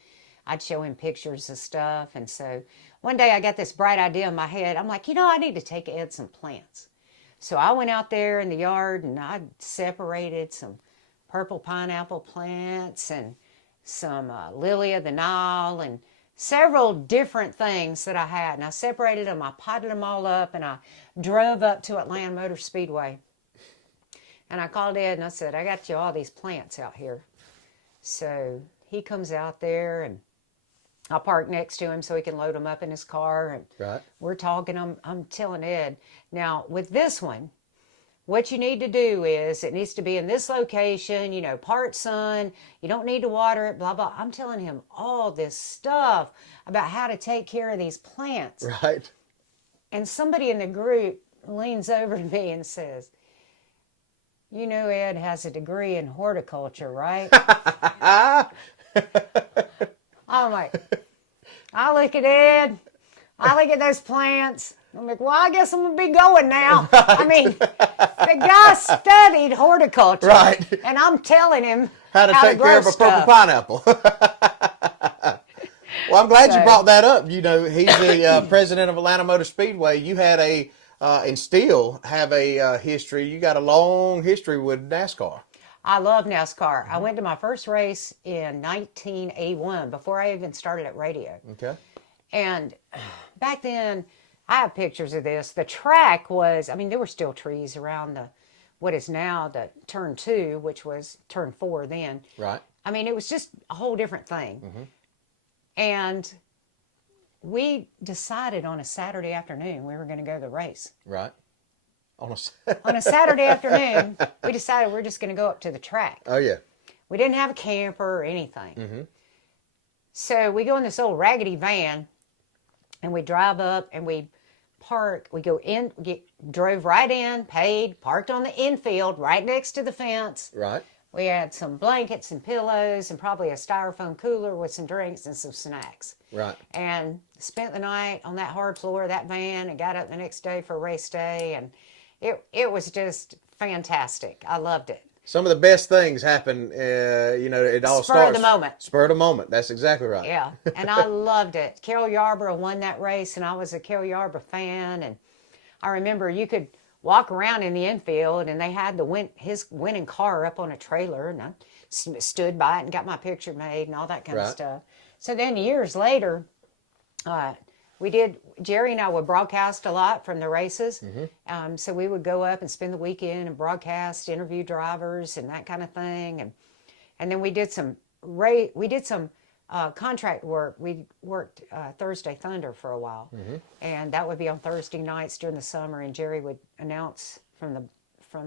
I'd show him pictures of stuff. And so one day I got this bright idea in my head. I'm like, I need to take Ed some plants. So I went out there in the yard and I separated some purple pineapple plants and some lily of the Nile and several different things that I had. And I separated them, I potted them all up, and I drove up to Atlanta Motor Speedway. And I called Ed and I said, I got you all these plants out here. So he comes out there and I park next to him so he can load them up in his car. And Right. we're talking. I'm telling Ed, now with this one, what you need to do is it needs to be in this location, part sun. You don't need to water it, blah, blah. I'm telling him all this stuff about how to take care of these plants. Right. And somebody in the group leans over to me and says, Ed has a degree in horticulture, right? I'm like, I look at Ed, I look at those plants. I'm like, well, I guess I'm going to be going now. Right. I mean, the guy studied horticulture. Right. And I'm telling him how to take care of a purple pineapple. Well, I'm glad you brought that up. He's the president of Atlanta Motor Speedway. You had and still have a history. You got a long history with NASCAR. I love NASCAR. I went to my first race in 1981 before I even started at radio. Okay. And back then, I have pictures of this. The track was, there were still trees around what is now the turn 2, which was turn 4 then. Right. It was just a whole different thing. Mm-hmm. And we decided on a Saturday afternoon we were going to go to the race. Right. On a Saturday afternoon, we decided we're just going to go up to the track. Oh, yeah. We didn't have a camper or anything. Mm-hmm. So we go in this old raggedy van, and we drive up, and we park. We go in, drove right in, paid, parked on the infield right next to the fence. Right. We had some blankets and pillows and probably a styrofoam cooler with some drinks and some snacks. Right. And spent the night on that hard floor of that van and got up the next day for race day. And it was just fantastic. I loved it. Some of the best things happen, it all starts. Spur of the moment. Spur of the moment. That's exactly right. Yeah, and I loved it. Carol Yarborough won that race, and I was a Carol Yarborough fan. And I remember you could walk around in the infield, and they had his winning car up on a trailer, and I stood by it and got my picture made and all that kind of stuff. So then years later, Jerry and I would broadcast a lot from the races. Mm-hmm. So we would go up and spend the weekend and broadcast, interview drivers and that kind of thing. And then we did some contract work. We worked Thursday Thunder for a while. Mm-hmm. And that would be on Thursday nights during the summer, and Jerry would announce from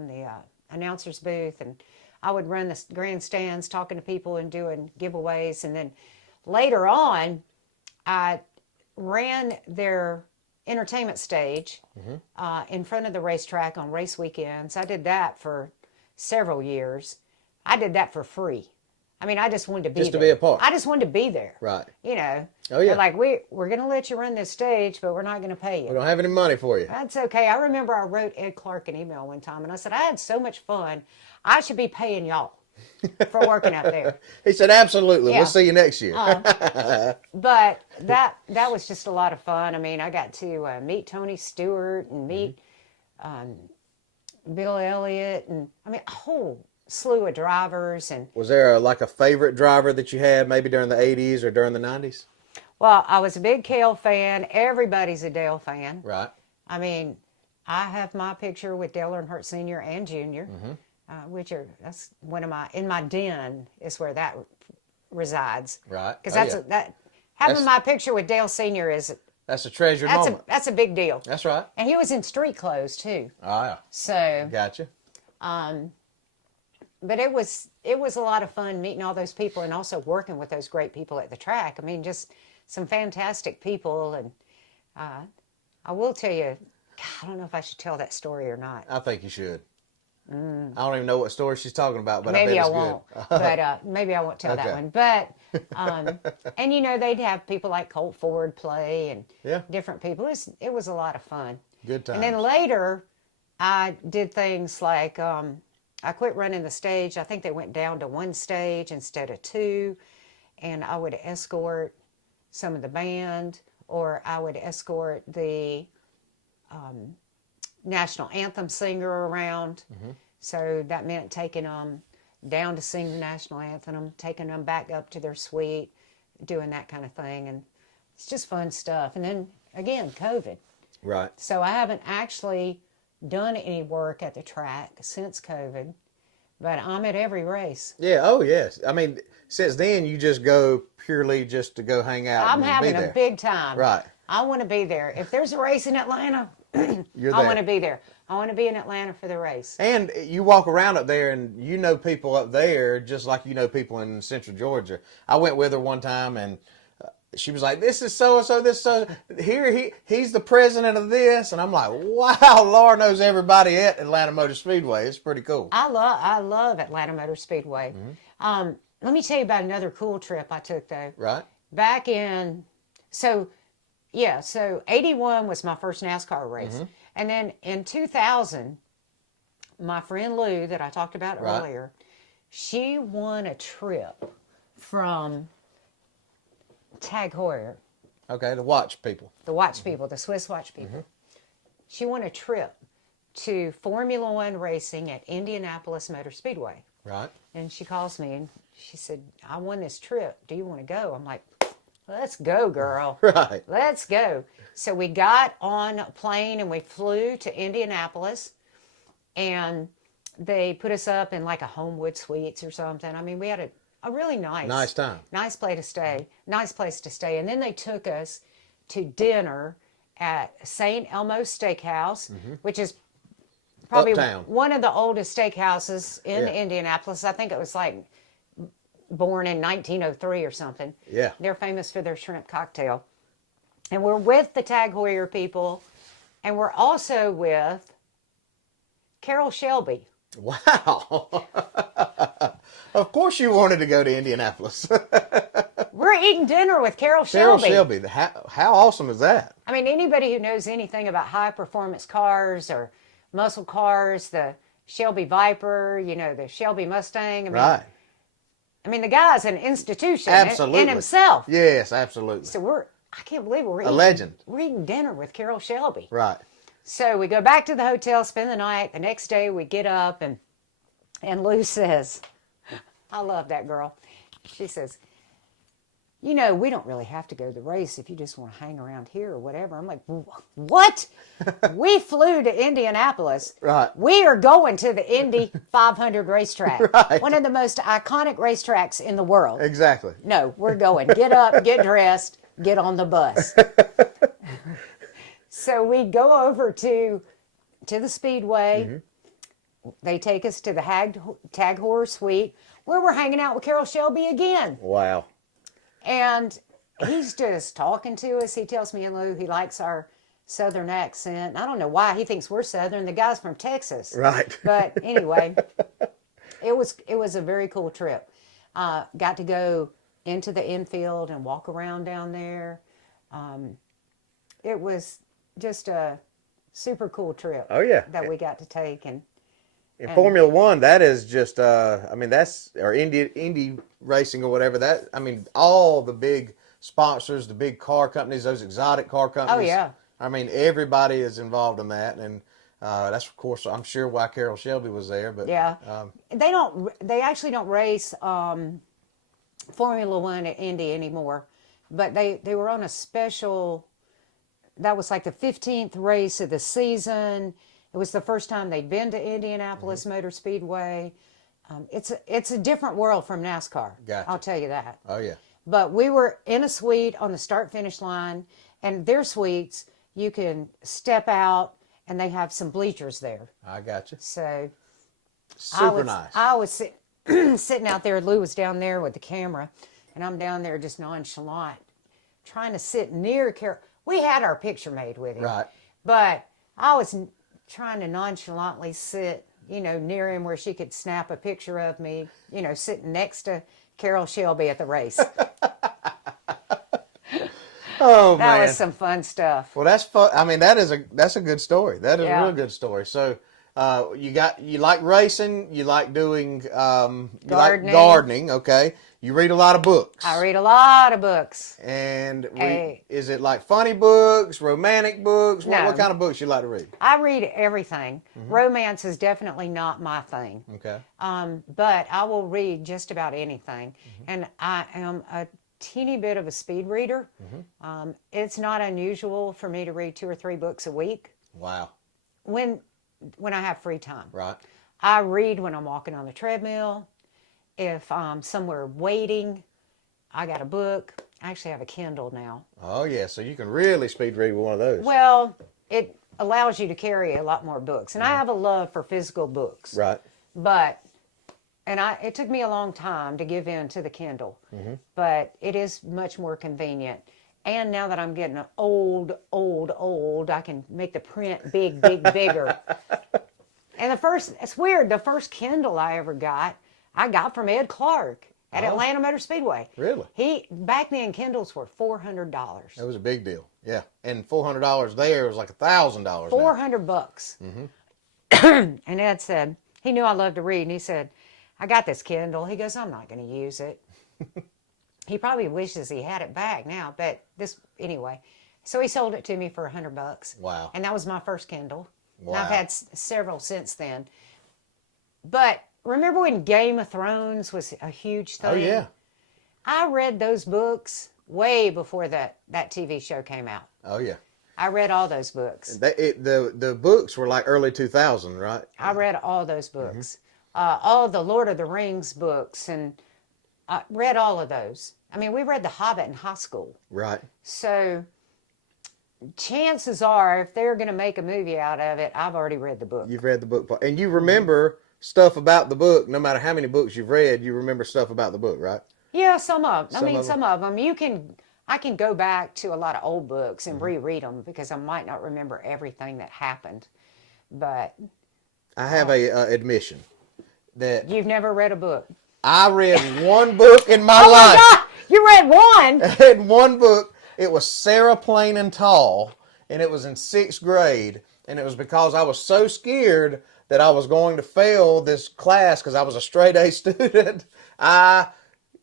the announcer's booth, and I would run the grandstands talking to people and doing giveaways. And then later on, I ran their entertainment stage in front of the racetrack on race weekends. I did that for several years. I did that for free. I just wanted to be there. Just to be a part. I just wanted to be there. Right. Oh, yeah. They're like, we're going to let you run this stage, but we're not going to pay you. We don't have any money for you. That's okay. I remember I wrote Ed Clark an email one time, and I said, I had so much fun. I should be paying y'all for working out there. He said, absolutely. Yeah. We'll see you next year. But that was just a lot of fun. I got to meet Tony Stewart and meet Bill Elliott, and a whole slew of drivers. And was there a favorite driver that you had maybe during the 80s or during the 90s? Well, I was a big Cale fan. Everybody's a Dale fan. Right. I have my picture with Dale Earnhardt Sr. and Jr., that's one of in my den is where that resides. Right. Because having my picture with Dale Sr. That's a treasured moment. That's a big deal. That's right. And he was in street clothes too. Oh, yeah. So. Gotcha. But it was a lot of fun meeting all those people and also working with those great people at the track. Just some fantastic people. And I will tell you, God, I don't know if I should tell that story or not. I think you should. I don't even know what story she's talking about, but Maybe I I bet it's won't. good. But maybe I won't tell that Okay. one. But and they'd have people like Colt Ford play and Yeah. different people. It was a lot of fun. Good times. And then later, I did things like I quit running the stage. I think they went down to one stage instead of two, and I would escort some of the band, or I would escort the national anthem singer around. So that meant taking them down to sing the national anthem, taking them back up to their suite, doing that kind of thing. And it's just fun stuff. And then again, COVID. Right. So I haven't actually done any work at the track since COVID, but I'm at every race. Yeah. Oh, yes. I mean, since then, you just go purely just to go hang out I'm and having be a there. big time. Right. I want to be there. If there's a race in Atlanta, You're I there. want to be there. I want to be in Atlanta for the race. And you walk around up there and you know people up there just like you know people in Central Georgia. I went with her one time and she was like, this is so-and-so, this so here he's the president of this. And I'm like, wow, Laura knows everybody at Atlanta Motor Speedway. It's pretty cool. I love Atlanta Motor Speedway. Let me tell you about another cool trip I took though. Right. Back in, so 81 was my first NASCAR race. And then in 2000, my friend Lou that I talked about Right. earlier, she won a trip from Tag Heuer, Okay, to watch people. the watch people, the Swiss watch people. She won a trip to Formula One racing at Indianapolis Motor Speedway. Right. And she calls me and she said, I won this trip. Do you want to go? I'm like, let's go, girl. Right. Let's go. So we got on a plane and we flew to Indianapolis, and they put us up in like a Homewood Suites or something. I mean, we had a really Nice time. nice place to stay. Nice place to stay. And then they took us to dinner at St. Elmo's Steakhouse, which is probably Uptown. one of the oldest steakhouses in Yeah. Indianapolis. I think it was like born in 1903 or something. Yeah. They're famous for their shrimp cocktail. And we're with the Tag Heuer people, and we're also with Carroll Shelby. Wow. Of course you wanted to go to Indianapolis. We're eating dinner with Carroll Carroll Shelby. Shelby. How awesome is that? I mean, anybody who knows anything about high performance cars or muscle cars, the Shelby Viper, the Shelby Mustang. Right. I mean, the guy's an institution Absolutely. in himself. Yes, absolutely. So I can't believe we're eating. legend. We're eating dinner with Carroll Shelby. Right. So we go back to the hotel, spend the night. The next day we get up and Lou says, I love that girl. She says, we don't really have to go to the race if you just want to hang around here or whatever. I'm like, what? We flew to Indianapolis. Right. We are going to the Indy 500 racetrack. Right. One of the most iconic racetracks in the world. Exactly. No, we're going. Get up, get dressed, get on the bus. So we go over to the Speedway. They take us to the Tag Heuer Suite, where we're hanging out with Carroll Shelby again. Wow. And he's just talking to us. He tells me and Lou he likes our Southern accent. I don't know why he thinks we're Southern. The guy's from Texas. Right. But anyway, it was a very cool trip. Got to go into the infield and walk around down there. It was just a super cool trip. Oh, yeah. That we got to take. And In Formula One, that is just, that's, or Indy racing or whatever, all the big sponsors, the big car companies, those exotic car companies. Oh, yeah. I mean, everybody is involved in that. And that's, of course, I'm sure why Carroll Shelby was there. But yeah, they actually don't race Formula One at Indy anymore. But they were on a special, that was like the 15th race of the season. It was the first time they'd been to Indianapolis Motor Speedway. It's a different world from NASCAR. Gotcha. I'll tell you that. Oh, yeah. But we were in a suite on the start-finish line, and their suites, you can step out, and they have some bleachers there. I got you. So Super nice. I was sitting out there. Lou was down there with the camera, and I'm down there just nonchalant, trying to sit near Carroll. We had our picture made with him. Right. But I was trying to nonchalantly sit near him where she could snap a picture of me, sitting next to Carol Shelby at the race. Oh That man. was some fun stuff. Well, that's fun. I mean, that's a good story. That is a Yeah. real good story. So, you like racing, you like doing, you like gardening. Okay. You read a lot of books. I read a lot of books. And Hey. is it like funny books, romantic books? No. What kind of books you like to read? I read everything. Romance is definitely not my thing. Okay. But I will read just about anything. And I am a teeny bit of a speed reader. It's not unusual for me to read 2 or 3 books a week Wow. when I have free time. Right. I read when I'm walking on the treadmill. If I'm somewhere waiting, I got a book. I actually have a Kindle now. Oh yeah, so you can really speed read with one of those. Well, it allows you to carry a lot more books. And I have a love for physical books. Right. But it took me a long time to give in to the Kindle, but it is much more convenient. And now that I'm getting old, I can make the print bigger. And it's weird, the first Kindle I ever got, I got from Ed Clark at Atlanta Motor Speedway. Really? Back then, Kindles were $400. That was a big deal. Yeah. And $400 there was like $1,000. $400. And Ed said, he knew I loved to read, and he said, I got this Kindle. He goes, I'm not going to use it. He probably wishes he had it back now, but anyway. So he sold it to me for $100. Wow. And that was my first Kindle. Wow. And I've had several since then. But remember when Game of Thrones was a huge thing? Oh yeah. I read those books way before that TV show came out. Oh yeah. I read all those books. The books were like early 2000, right? I read all those books. All of the Lord of the Rings books, and I read all of those. I mean, we read The Hobbit in high school. Right. So chances are, if they're going to make a movie out of it, I've already read the book. You've read the book. And you remember stuff about the book. No matter how many books you've read, you remember stuff about the book, right? Yeah, some of them. Some of them. I can go back to a lot of old books and reread them because I might not remember everything that happened. But I have a admission that you've never read a book. I read one book in my Oh life. my God! You read one? I read one book. It was Sarah Plain and Tall, and it was in 6th grade. And it was because I was so scared that I was going to fail this class because I was a straight A student. I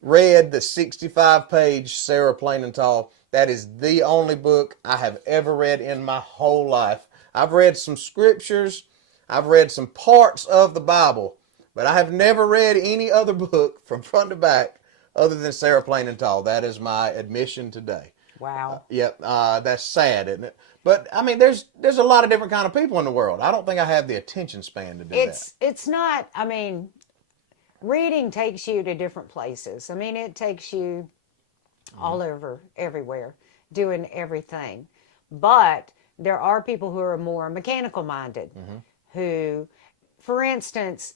read the 65-page Sarah Plain and Tall. That is the only book I have ever read in my whole life. I've read some scriptures. I've read some parts of the Bible. But I have never read any other book from front to back other than Sarah Plain and Tall. That is my admission today. Wow. Yep, that's sad, isn't it? But I mean, there's a lot of different kind of people in the world. I don't think I have the attention span to do that. It's not. I mean, reading takes you to different places. I mean, it takes you all over, everywhere, doing everything. But there are people who are more mechanical minded, who, for instance,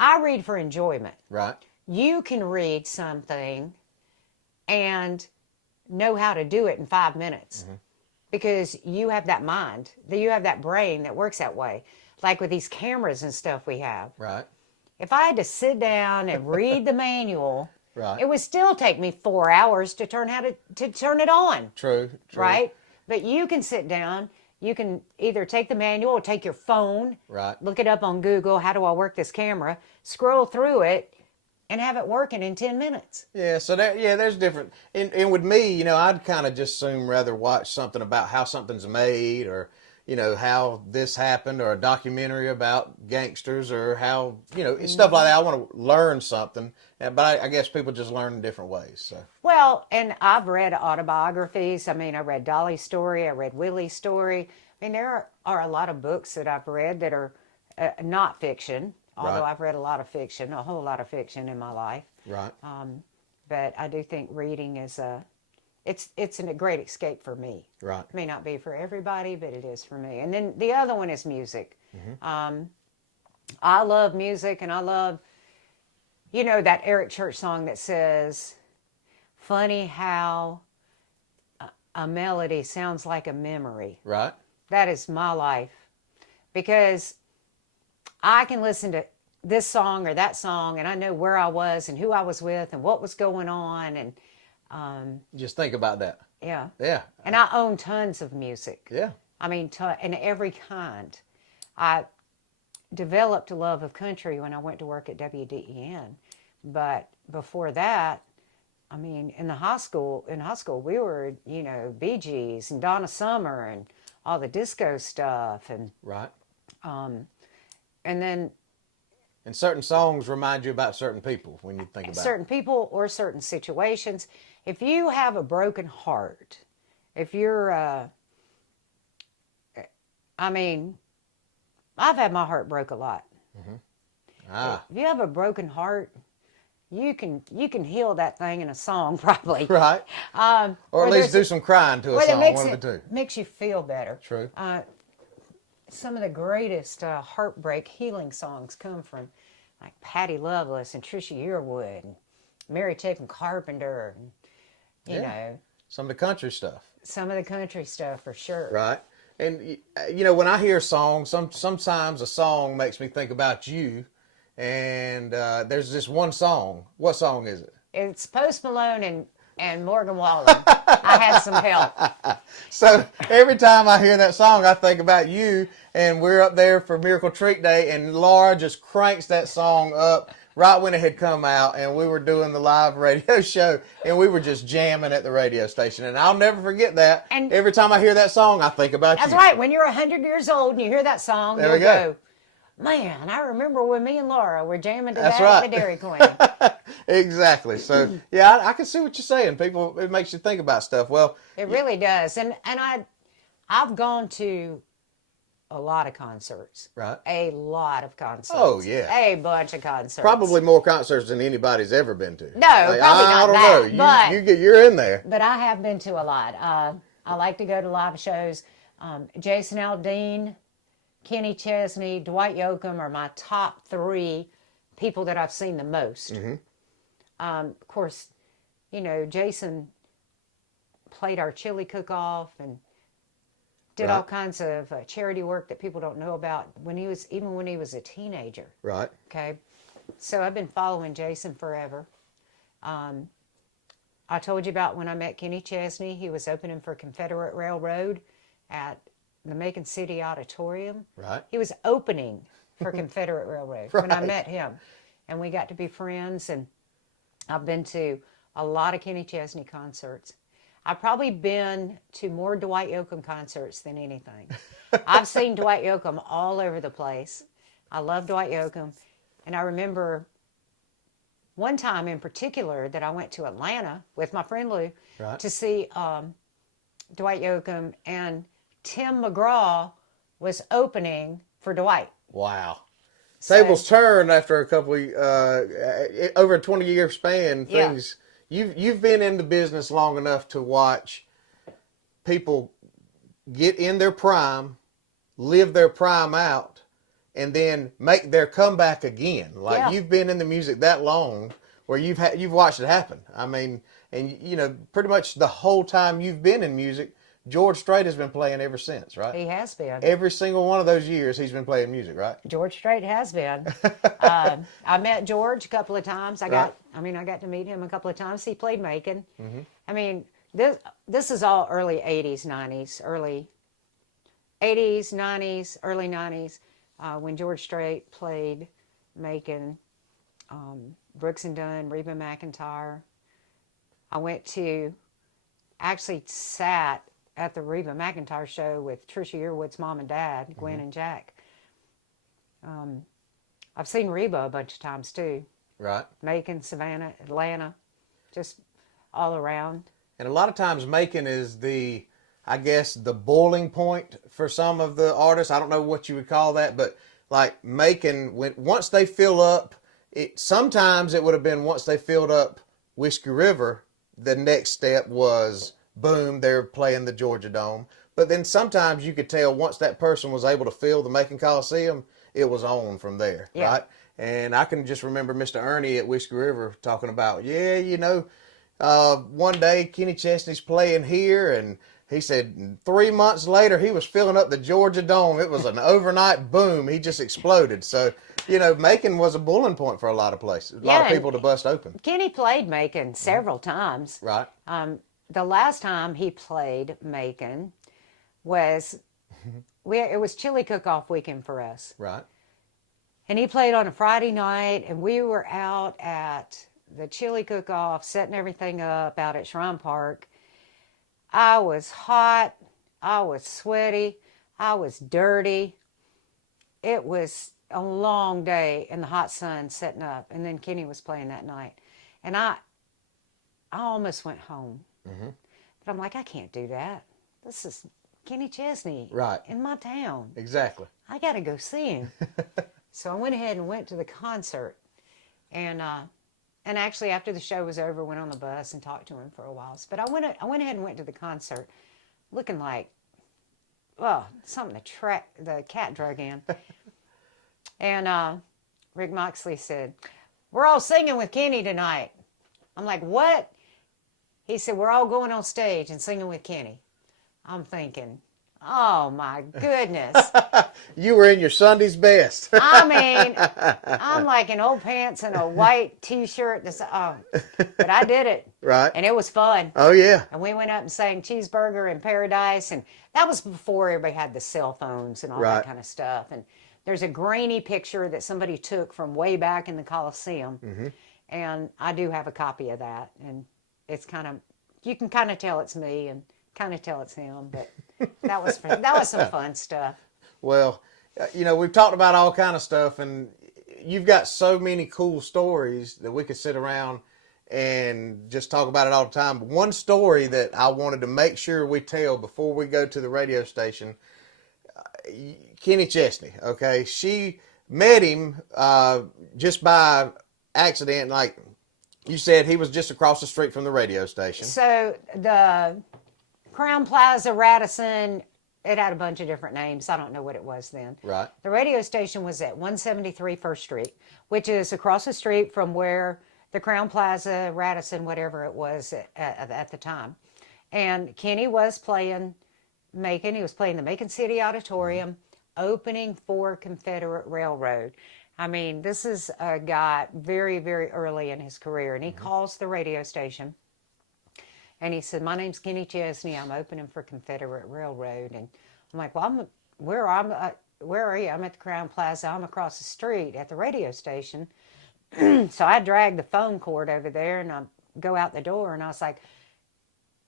I read for enjoyment. Right. You can read something and know how to do it in 5 minutes because you have that mind, you have that brain that works that way. Like with these cameras and stuff we have. Right. If I had to sit down and read the manual, Right. it would still take me 4 hours to turn it on. True. Right? But you can sit down, you can either take the manual or take your phone, Right. look it up on Google, how do I work this camera, scroll through it, and have it working in 10 minutes. Yeah, so there's different. And with me, I'd kind of just soon rather watch something about how something's made or, how this happened or a documentary about gangsters or how, stuff like that. I want to learn something. But I guess people just learn in different ways. So. Well, and I've read autobiographies. I mean, I read Dolly's story. I read Willie's story. I mean, there are a lot of books that I've read that are not fiction. Although Right. I've read a lot of fiction, a whole lot of fiction in my life. Right. But I do think reading is it's a great escape for me. Right. It may not be for everybody, but it is for me. And then the other one is music. I love music, and I love, that Eric Church song that says, funny how a melody sounds like a memory. Right. That is my life. Because I can listen to this song or that song, and I know where I was and who I was with and what was going on, and Just think about that. yeah. Yeah. And I own tons of music. Yeah. I mean, and every kind. I developed a love of country when I went to work at WDEN, but before that, I mean, in high school, we were, Bee Gees and Donna Summer and all the disco stuff, and Right. then And certain songs remind you about certain people when you think about certain people or certain situations. If you have a broken heart, if you're, I mean, I've had my heart broke a lot. Ah. If you have a broken heart, you can heal that thing in a song, probably. Right. Or at least do some crying to a song, one of the two. Makes you feel better. True. Some of the greatest heartbreak healing songs come from like Patti Loveless and Trisha Yearwood and Mary Chapin Carpenter, and, you know. Some of the country stuff. Some of the country stuff for sure. Right. And, when I hear songs, sometimes a song makes me think about you. And there's this one song. What song is it? It's Post Malone and Morgan Wallen. I had some help. So every time I hear that song, I think about you, and we're up there for Miracle Treat Day, and Laura just cranks that song up right when it had come out, and we were doing the live radio show, and we were just jamming at the radio station. And I'll never forget that. And every time I hear that song, I think about you. That's right. When you're 100 years old and you hear that song, There you'll we go. Man, I remember when me and Laura were jamming to That's that right. at the Dairy Queen. Exactly. So, yeah, I can see what you're saying. People, it makes you think about stuff. Well, It really does. And I've gone to a lot of concerts. Right. A lot of concerts. Oh, yeah. A bunch of concerts. probably more concerts than anybody's ever been to. No, probably I not don't that, know. but- You're in there. But I have been to a lot. I like to go to live shows. Jason Aldean, Kenny Chesney, Dwight Yoakam are my top three people that I've seen the most. Of course, Jason played our chili cook-off and did all kinds of charity work that people don't know about when he was a teenager. Right. Okay, so I've been following Jason forever. I told you about when I met Kenny Chesney. He was opening for Confederate Railroad at the Macon City Auditorium. Right. He was opening for Confederate Railroad when I Right. met him, and we got to be friends. And I've been to a lot of Kenny Chesney concerts. I've probably been to more Dwight Yoakam concerts than anything. I've seen Dwight Yoakam all over the place. I love Dwight Yoakam. And I remember one time in particular that I went to Atlanta with my friend Lou Right. to see Dwight Yoakam, and Tim McGraw was opening for Dwight. Wow. So- Tables turned after a couple over a 20-year span. Yeah. Things you've been in the business long enough to watch people get in their prime, live their prime out, and then make their comeback again. Like Yeah. you've been in the music that long where you've watched it happen. I mean, and pretty much the whole time you've been in music, George Strait has been playing ever since, right? He has been. Every single one of those years he's been playing music, right? George Strait has been. I met George a couple of times. I got to meet him a couple of times. He played Macon. I mean, this is all early 80s, 90s, early 80s, 90s, early 90s, when George Strait played Macon, Brooks and Dunn, Reba McEntire. I actually sat at the Reba McEntire show with Trisha Yearwood's mom and dad, Gwen and Jack. I've seen Reba a bunch of times too. Right. Macon, Savannah, Atlanta, just all around. And a lot of times Macon is the boiling point for some of the artists. I don't know what you would call that, but like Macon, once they fill up, sometimes it would have been once they filled up Whiskey River, the next step was boom, they're playing the Georgia Dome. But then sometimes you could tell once that person was able to fill the Macon Coliseum, it was on from there, Yeah. right? And I can just remember Mr. Ernie at Whiskey River talking about, one day Kenny Chesney's playing here, and He said 3 months later, he was filling up the Georgia Dome. It was an overnight boom. He just exploded. So, Macon was a bulling point for a lot of places, a lot of people to bust open. Kenny played Macon several times. Right. The last time he played Macon was, it was chili cook-off weekend for us. Right. And he played on a Friday night, and we were out at the chili cook-off, setting everything up out at Shrine Park. I was hot. I was sweaty. I was dirty. It was a long day in the hot sun setting up. And then Kenny was playing that night. And I almost went home. Mm-hmm. But I'm like, I can't do that. This is Kenny Chesney. Right. In my town. Exactly. I got to go see him. So I went ahead and went to the concert. And actually, after the show was over, went on the bus and talked to him for a while. But I went ahead and went to the concert looking like, something the cat drug in. And Rick Moxley said, "We're all singing with Kenny tonight." I'm like, "What?" He said, "We're all going on stage and singing with Kenny." I'm thinking, oh my goodness. You were in your Sunday's best. I mean, I'm like in old pants and a white t-shirt. But I did it. Right. And it was fun. Oh, yeah. And we went up and sang Cheeseburger in Paradise. And that was before everybody had the cell phones and all that kind of stuff. And there's a grainy picture that somebody took from way back in the Coliseum. Mm-hmm. And I do have a copy of that. And it's you can kind of tell it's me and kind of tell it's him. But that was some fun stuff. Well, we've talked about all kind of stuff, and you've got so many cool stories that we could sit around and just talk about it all the time. But one story that I wanted to make sure we tell before we go to the radio station, Kenny Chesney, okay? She met him just by accident. Like you said, he was just across the street from the radio station. So the Crown Plaza, Radisson, it had a bunch of different names. I don't know what it was then. Right. The radio station was at 173 First Street, which is across the street from where the Crown Plaza, Radisson, whatever it was at the time. And Kenny was playing Macon. He was playing the Macon City Auditorium, opening for Confederate Railroad. I mean, this is a guy very, very early in his career. And he calls the radio station. And he said, "My name's Kenny Chesney. I'm opening for Confederate Railroad." And I'm like, "Well, where are you?" "I'm at the Crown Plaza. I'm across the street at the radio station." So I dragged the phone cord over there and I go out the door. And I was like,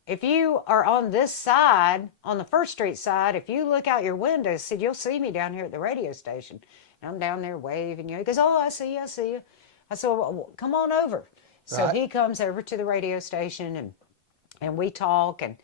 "If you are on this side, on the First Street side, if you look out your window," I said, "you'll see me down here at the radio station." And I'm down there waving. He goes, "Oh, I see you. I see you." I said, "Well, come on over." So he comes over to the radio station and we talk, and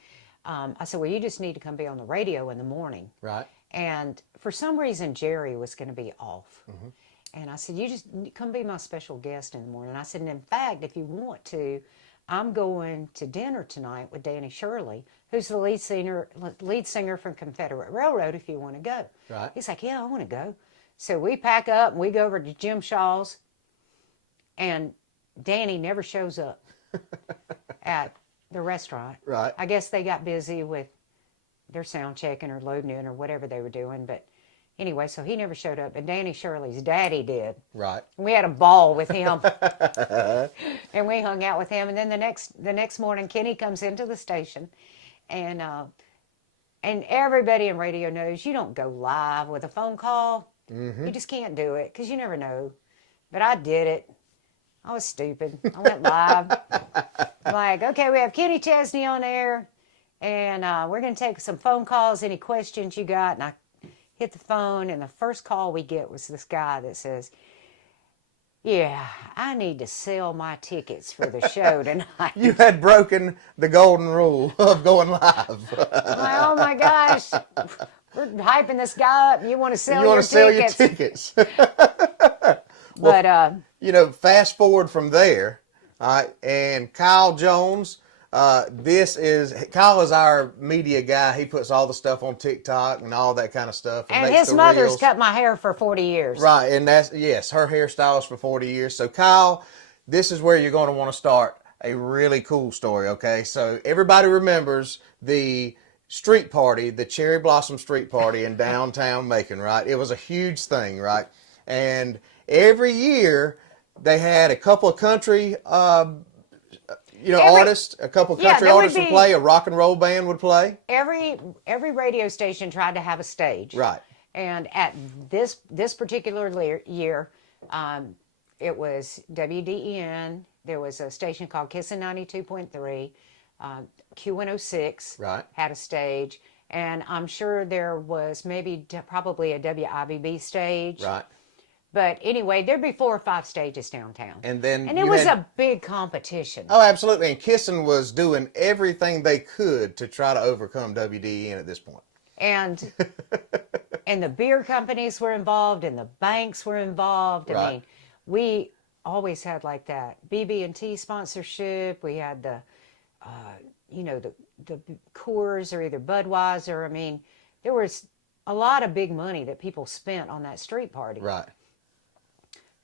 I said, "Well, you just need to come be on the radio in the morning." Right. And for some reason, Jerry was going to be off. Mm-hmm. And I said, "You just come be my special guest in the morning." And I said, "And in fact, if you want to, I'm going to dinner tonight with Danny Shirley, who's the lead singer from Confederate Railroad, if you want to go." Right. He's like, "Yeah, I want to go." So we pack up and we go over to Jim Shaw's, and Danny never shows up at the restaurant. Right. I guess they got busy with their sound checking or loading in or whatever they were doing. But anyway, so he never showed up. And Danny Shirley's daddy did. Right. We had a ball with him. And we hung out with him. And then the next morning, Kenny comes into the station. And everybody in radio knows you don't go live with a phone call. Mm-hmm. You just can't do it because you never know. But I did it. I was stupid. I went live. I'm like, "Okay, we have Kenny Chesney on air, and we're going to take some phone calls, any questions you got." And I hit the phone, and the first call we get was this guy that says, "Yeah, I need to sell my tickets for the show tonight." You had broken the golden rule of going live. I'm like, "Oh my gosh, we're hyping this guy up. You want to sell your tickets?" But fast forward from there, and Kyle Jones. Kyle is our media guy. He puts all the stuff on TikTok and all that kind of stuff. And his mother's cut my hair for 40 years. Right, and her hairstylist for 40 years. So Kyle, this is where you're going to want to start a really cool story. Okay, so everybody remembers the street party, the Cherry Blossom Street Party in downtown Macon, right? It was a huge thing, right? And every year they had a couple of country, artists, a couple of country artists would play, a rock and roll band would play. Every radio station tried to have a stage. Right. And at this particular year, it was WDEN. There was a station called Kissin' 92.3. Q106 right. had a stage. And I'm sure there was probably a WIBB stage. Right. But anyway, there'd be 4 or 5 stages downtown. And it was a big competition. Oh, absolutely. And Kissin was doing everything they could to try to overcome WDEN at this point. And and the beer companies were involved, and the banks were involved. Right. I mean, we always had like that BB&T sponsorship. We had the Coors or either Budweiser. I mean, there was a lot of big money that people spent on that street party. Right.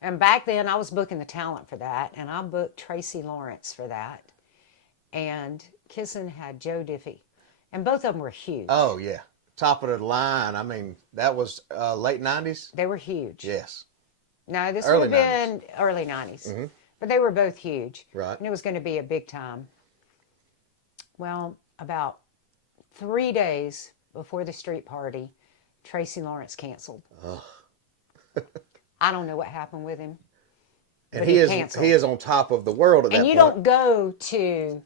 And back then, I was booking the talent for that, and I booked Tracy Lawrence for that. And Kissin had Joe Diffie, and both of them were huge. Oh yeah, top of the line. I mean, that was late '90s. They were huge. Yes. No, this Early would have been early '90s, mm-hmm. but they were both huge. Right. And it was going to be a big time. Well, about 3 days before the street party, Tracy Lawrence canceled. I don't know what happened with him. And he is on top of the world at that point. And you don't go to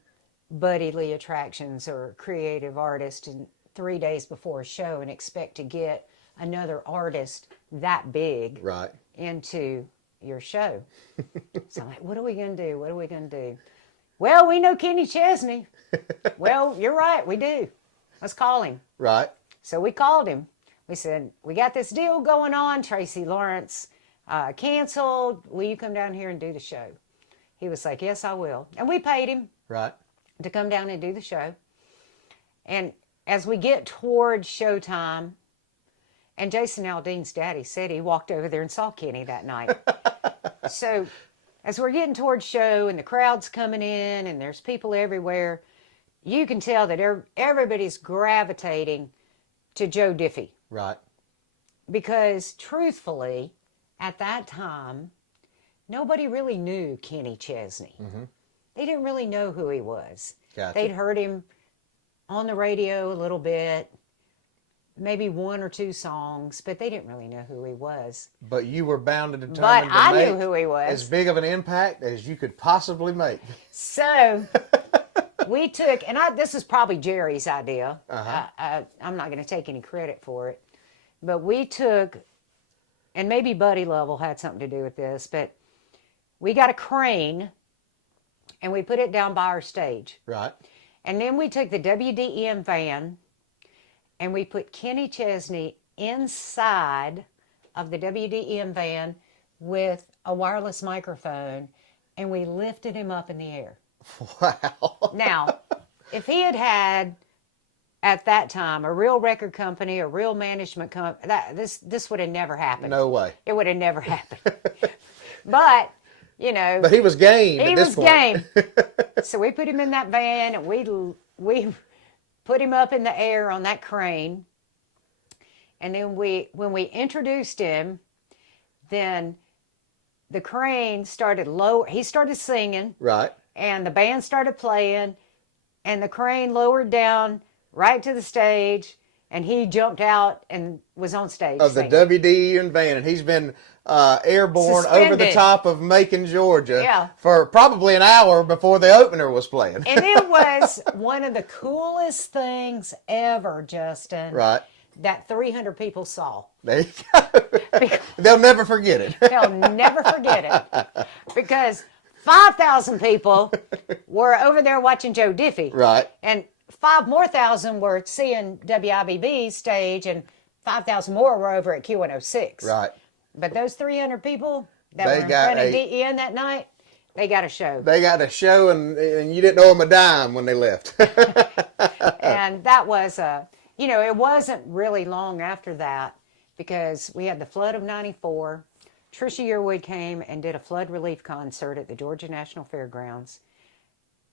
Buddy Lee attractions or creative artists 3 days before a show and expect to get another artist that big right. into your show. So I'm like, what are we going to do? What are we going to do? Well, we know Kenny Chesney. Well, you're right, we do. Let's call him. Right. So we called him. We said, we got this deal going on. Tracy Lawrence canceled. Will you come down here and do the show? He was like, yes, I will. And we paid him right. to come down and do the show. And as we get toward showtime, and Jason Aldean's daddy said he walked over there and saw Kenny that night. So as we're getting towards show and the crowd's coming in and there's people everywhere, you can tell that everybody's gravitating to Joe Diffie. Right. Because truthfully, at that time, nobody really knew Kenny Chesney. Mm-hmm. They didn't really know who he was. Gotcha. They'd heard him on the radio a little bit, maybe 1 or 2 songs, but they didn't really know who he was. But you were bound and determined but to I make knew who he was. as big of an impact as you could possibly make. So we took, and this is probably Jerry's idea. Uh-huh. I'm not going to take any credit for it. But we took, and maybe Buddy Lovell had something to do with this, but we got a crane and we put it down by our stage. Right. And then we took the WDEM van and we put Kenny Chesney inside of the WDEM van with a wireless microphone, and we lifted him up in the air. Wow. Now, if he had at that time a real record company, a real management company, this would have never happened. No way. It would have never happened. But, But he was game at this point. He was game. So we put him in that van, and we put him up in the air on that crane. And then when we introduced him, then the crane started low. He started singing. Right. And the band started playing, and the crane lowered down right to the stage, and he jumped out and was on stage of singing. The WDEN van, and he's been airborne Suspended. over the top of Macon, Georgia, Yeah. for probably an hour before the opener was playing. And it was one of the coolest things ever, Justin. Right. That 300 people saw. There you go. They'll never forget it. They'll never forget it. Because 5,000 people were over there watching Joe Diffie. Right. And 5,000 more were seeing WIBB stage, and 5,000 more were over at Q106. Right. But those 300 people that They were in got front of DEN that night, they got a show. They got a show, and you didn't owe them a dime when they left. And that was, it wasn't really long after that, because we had the flood of '94. Trisha Yearwood came and did a flood relief concert at the Georgia National Fairgrounds.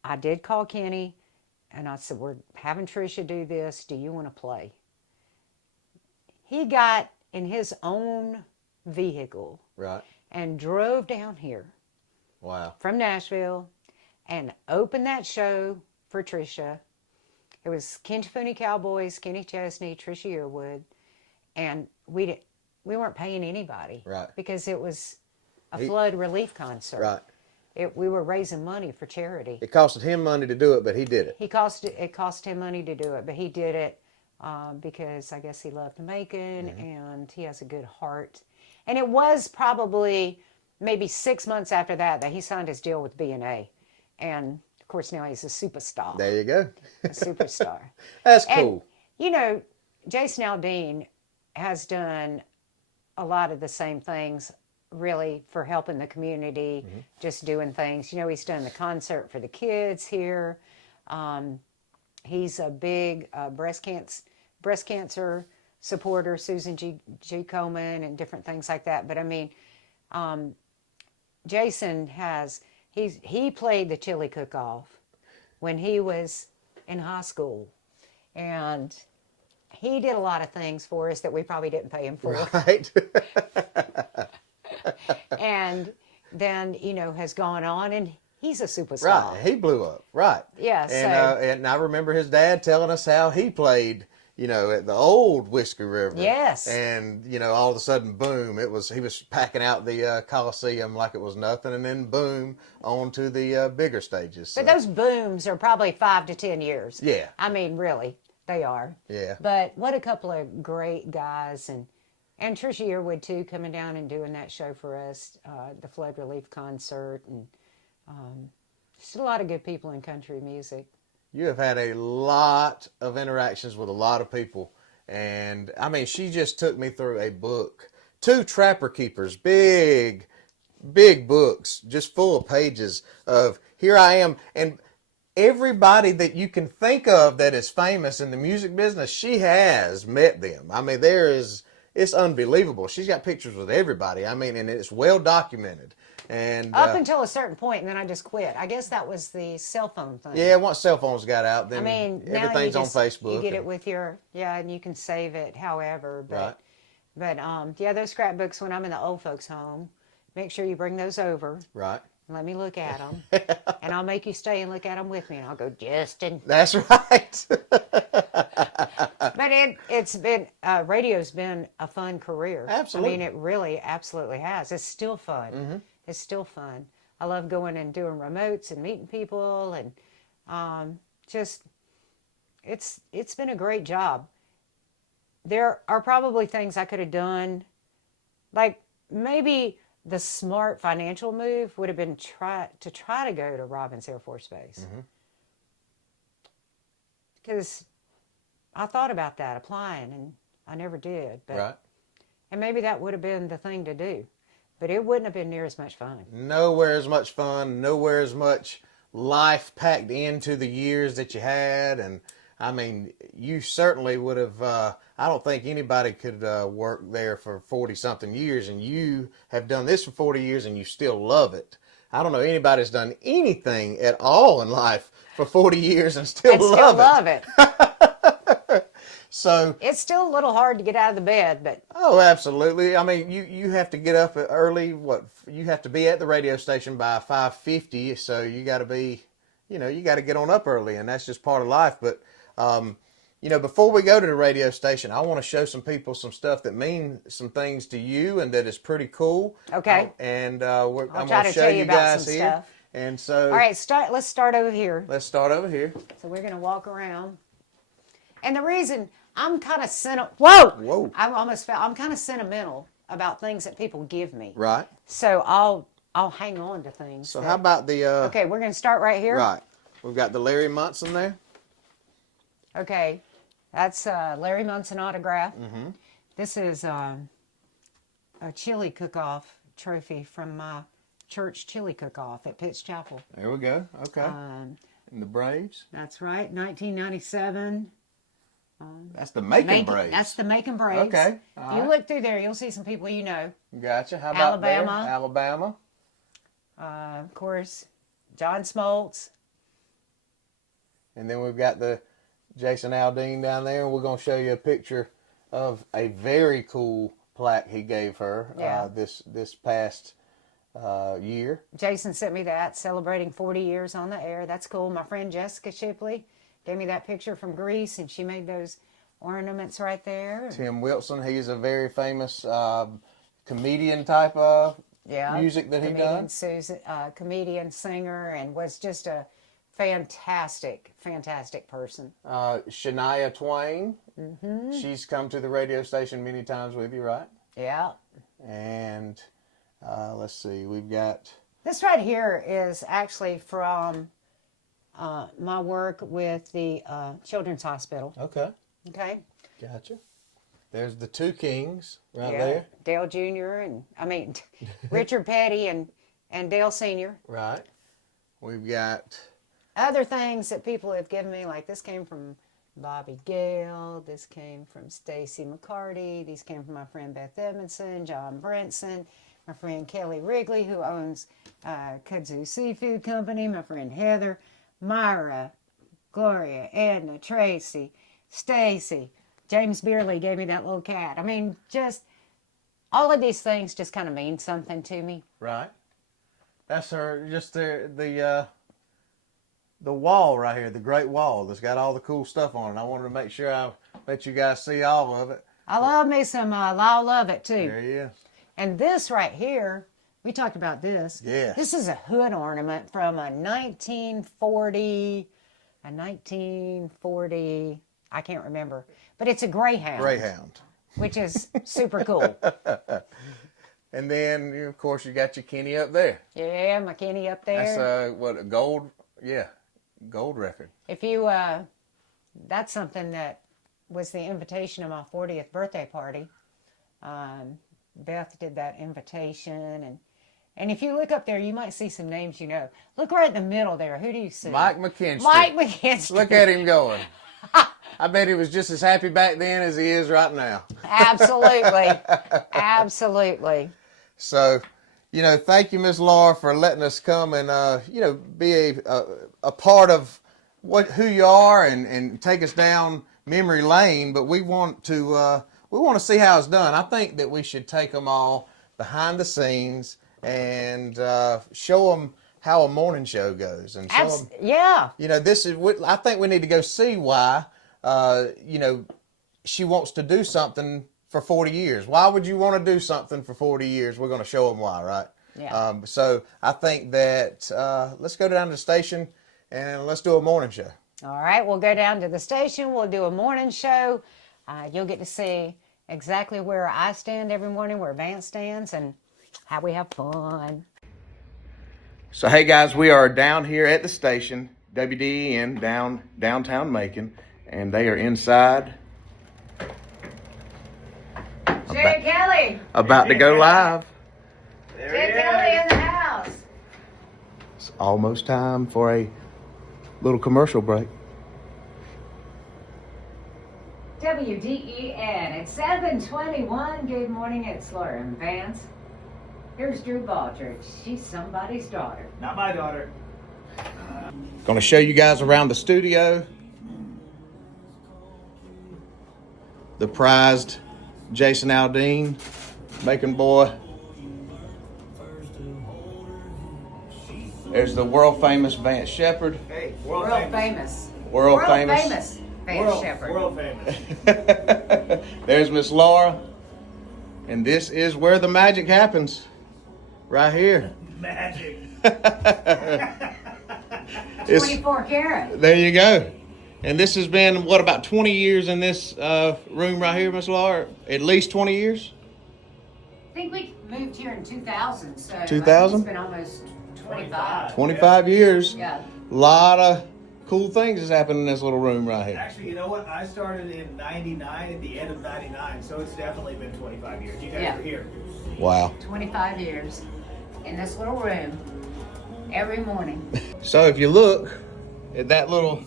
I did call Kenny And I said, we're having Tricia do this. Do you want to play? He got in his own vehicle Right. and drove down here Wow. from Nashville and opened that show for Tricia. It was Kentucky Cowboys, Kenny Chesney, Tricia Yearwood, and we weren't paying anybody, Right. Because it was a flood relief concert. Right. We were raising money for charity. It costed him money to do it, but he did it. It cost him money to do it, but he did it because I guess he loved Macon and he has a good heart. And it was probably maybe 6 months after that he signed his deal with B&A, and of course now he's a superstar. There you go. A superstar. That's cool. And, Jason Aldean has done a lot of the same things, really, for helping the community, just doing things. He's done the concert for the kids here. He's a big breast cancer supporter, Susan G. Komen, and different things like that. But I mean, Jason he played the chili cook-off when he was in high school, and he did a lot of things for us that we probably didn't pay him for. Right. And then, has gone on, and he's a superstar. Right. He blew up. Right. Yeah. And I remember his dad telling us how he played, at the old Whiskey River. Yes. And, all of a sudden, boom, he was packing out the Coliseum like it was nothing, and then boom, on to the bigger stages. But those booms are probably 5 to 10 years. Yeah. I mean, really, they are. Yeah. But what a couple of great guys, and Tricia Yearwood, too, coming down and doing that show for us, the flood relief concert, and just a lot of good people in country music. You have had a lot of interactions with a lot of people. And, I mean, she just took me through a book. 2 Trapper Keepers, big books, just full of pages of here I am. And everybody that you can think of that is famous in the music business, she has met them. I mean, it's unbelievable. She's got pictures with everybody. I mean, and it's well documented. And up until a certain point, and then I just quit. I guess that was the cell phone thing. Yeah, once cell phones got out, then everything's on Facebook. You get it with and you can save it however. But those scrapbooks, when I'm in the old folks' home, make sure you bring those over. Right. Let me look at them. And I'll make you stay and look at them with me. And I'll go, Justin. That's right. But it's been, radio's been a fun career. Absolutely. I mean, it really absolutely has. It's still fun. Mm-hmm. It's still fun. I love going and doing remotes and meeting people, and it's been a great job. There are probably things I could have done, like maybe the smart financial move would have been try to go to Robins Air Force Base. Because I thought about that, applying, and I never did. But, right. And maybe that would have been the thing to do. But it wouldn't have been near as much fun. Nowhere as much fun, nowhere as much life packed into the years that you had. And, I mean, you certainly would have, I don't think anybody could work there for 40-something years, and you have done this for 40 years and you still love it. I don't know anybody that's done anything at all in life for 40 years and still love it. So it's still a little hard to get out of the bed, but oh, absolutely. I mean, you have to get up early. You have to be at the radio station by 5:50, so you got to be, you got to get on up early, and that's just part of life. But before we go to the radio station, I want to show some people some stuff that mean some things to you and that is pretty cool. Okay. I'm going to show you guys here. Stuff. And so, all right, let's start over here. Let's start over here. So we're going to walk around. And the reason I'm kind of Whoa! I almost fell. I'm kind of sentimental about things that people give me. Right. So I'll hang on to things. So how about the? Okay, we're going to start right here. Right. We've got the Larry Munson there. Okay, that's Larry Munson autograph. Mm-hmm. This is a chili cook-off trophy from my church chili cook-off at Pitts Chapel. There we go. Okay. And the Braves. That's right, 1997. That's the Macon Braves. That's the Macon Braves. Okay. You look through there, you'll see some people you know. Gotcha. How about Alabama? There? Alabama. Of course, John Smoltz. And then we've got the Jason Aldean down there, and we're going to show you a picture of a very cool plaque he gave her this past year. Jason sent me that, celebrating 40 years on the air. That's cool. My friend Jessica Shipley gave me that picture from Greece, and she made those ornaments right there. Tim Wilson, he's a very famous comedian type of music that he done. Comedian, singer, and was just a fantastic person. Shania Twain, she's come to the radio station many times with you, right? Yeah. And let's see, we've got... This right here is actually from my work with the Children's Hospital. Okay. Okay. Gotcha. There's the two kings right there. Dale Jr. Richard Petty and Dale Sr. Right. We've got... other things that people have given me, like this came from Bobby Gale, this came from Stacy McCarty, these came from my friend Beth Edmondson, John Brinson, my friend Kelly Wrigley, who owns Kudzu Seafood Company, my friend Heather, Myra, Gloria, Edna, Tracy, Stacy. James Beerley gave me that little cat. I mean, just all of these things just kind of mean something to me. Right. That's her, just the wall right here, the Great Wall that's got all the cool stuff on it. I wanted to make sure I let you guys see all of it. I love me some Lyle Lovett, too. There he is. And this right here, we talked about this. Yeah. This is a hood ornament from a 1940, I can't remember. But it's a Greyhound. Greyhound. Which is super cool. And then, of course, you got your Kenny up there. Yeah, my Kenny up there. That's, a gold, gold record. If you, that's something that was the invitation of my 40th birthday party. Beth did that invitation, and if you look up there, you might see some names you know. Look right in the middle there. Who do you see? Mike McKinstry. Mike McKinstry. Look at him going. I bet he was just as happy back then as he is right now. Absolutely. Absolutely. So, thank you, Miss Laura, for letting us come and, be a part of who you are and take us down memory lane. But we want to see how it's done. I think that we should take them all behind the scenes and show them how a morning show goes. And show them, I think we need to go see why, she wants to do something for 40 years. Why would you want to do something for 40 years? We're going to show them why, right? Yeah. So I think that let's go down to the station and let's do a morning show. All right, we'll go down to the station. We'll do a morning show. You'll get to see exactly where I stand every morning, where Vance stands, and how we have fun. So, hey guys, we are down here at the station, WDEN, downtown Macon, and they are inside. Jay Kelly. About to go live. Jay Kelly in the house. It's almost time for a little commercial break. WDEN at 7:21. Good morning, it's Laura and Vance. Here's Drew Baldridge. She's somebody's daughter. Not my daughter. Going to show you guys around the studio. The prized Jason Aldean, Macon boy. There's the world famous Vance Shepherd. Hey, World famous. World famous. Vance Shepherd. World famous. There's Miss Laura. And this is where the magic happens. Right here. Magic. It's- 24 karat. There you go. And this has been, about 20 years in this room right here, Miss Laura? At least 20 years? I think we moved here in 2000, so 2000? it's been almost 25. 25 years. Yeah. A lot of cool things has happened in this little room right here. Actually, you know what? I started in 99, at the end of 99, so it's definitely been 25 years. You guys are here. Wow. 25 years in this little room every morning. So if you look at that little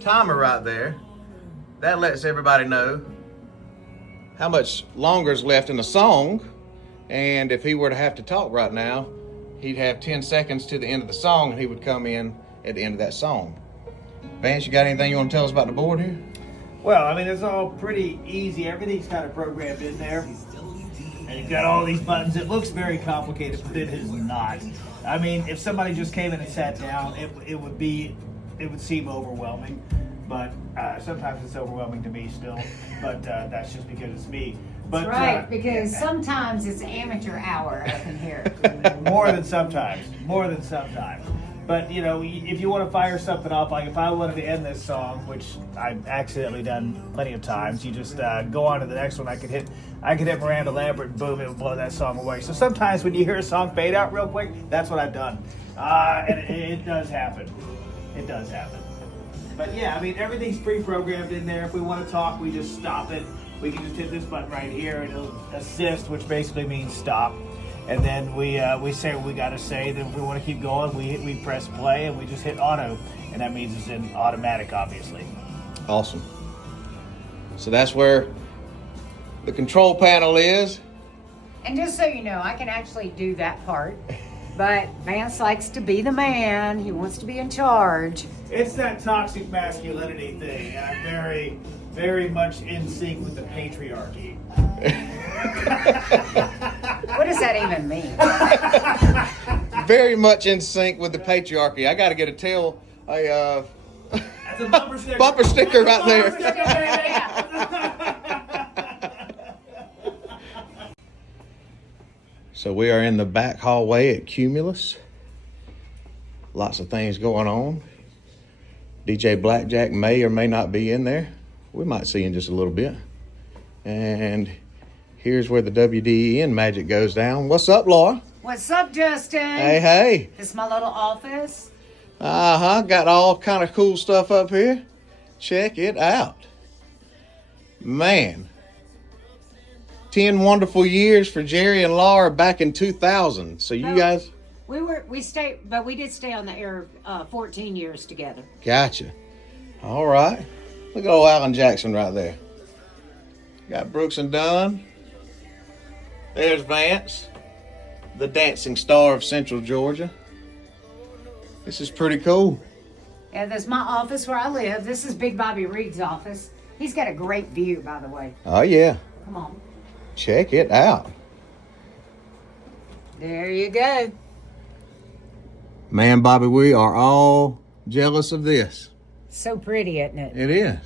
timer right there, that lets everybody know how much longer is left in the song. And if he were to have to talk right now, he'd have 10 seconds to the end of the song and he would come in at the end of that song. Vance, you got anything you want to tell us about the board here? Well, I mean, it's all pretty easy. Everything's kind of programmed in there. And you've got all these buttons. It looks very complicated, but it is not. I mean, if somebody just came in and sat down, it would seem overwhelming. But sometimes it's overwhelming to me still. But that's just because it's me. But, That's right, because sometimes it's amateur hour up in here. more than sometimes. But, you know, if you want to fire something off, like if I wanted to end this song, which I've accidentally done plenty of times, you just go on to the next one. I could hit Miranda Lambert, and boom, it would blow that song away. So sometimes when you hear a song fade out real quick, that's what I've done. And it does happen. It does happen. But yeah, I mean, everything's pre-programmed in there. If we want to talk, we just stop it. We can just hit this button right here, and it'll assist, which basically means stop. And then we say what we got to say. Then if we want to keep going, we press play, and we just hit auto, and that means it's in automatic, obviously. Awesome. So that's where the control panel is. And just so you know, I can actually do that part. But Vance likes to be the man. He wants to be in charge. It's that toxic masculinity thing. I'm very, very much in sync with the patriarchy. What does that even mean? Very much in sync with the patriarchy. I got to get a That's a bumper sticker. bumper sticker right there. So we are in the back hallway at Cumulus. Lots of things going on. DJ Blackjack may or may not be in there. We might see in just a little bit. And here's where the WDEN magic goes down. What's up, Laura? What's up, Justin? Hey. This is my little office. Got all kind of cool stuff up here. Check it out. Man. 10 wonderful years for Jerry and Laura back in 2000. So you guys... We did stay on the air 14 years together. Gotcha. All right. Look at old Alan Jackson right there. Got Brooks and Dunn. There's Vance, the dancing star of Central Georgia. This is pretty cool. Yeah, that's my office where I live. This is Big Bobby Reed's office. He's got a great view, by the way. Oh, yeah. Come on. Check it out. There you go. Man, Bobby, we are all jealous of this. So pretty, isn't it? It is.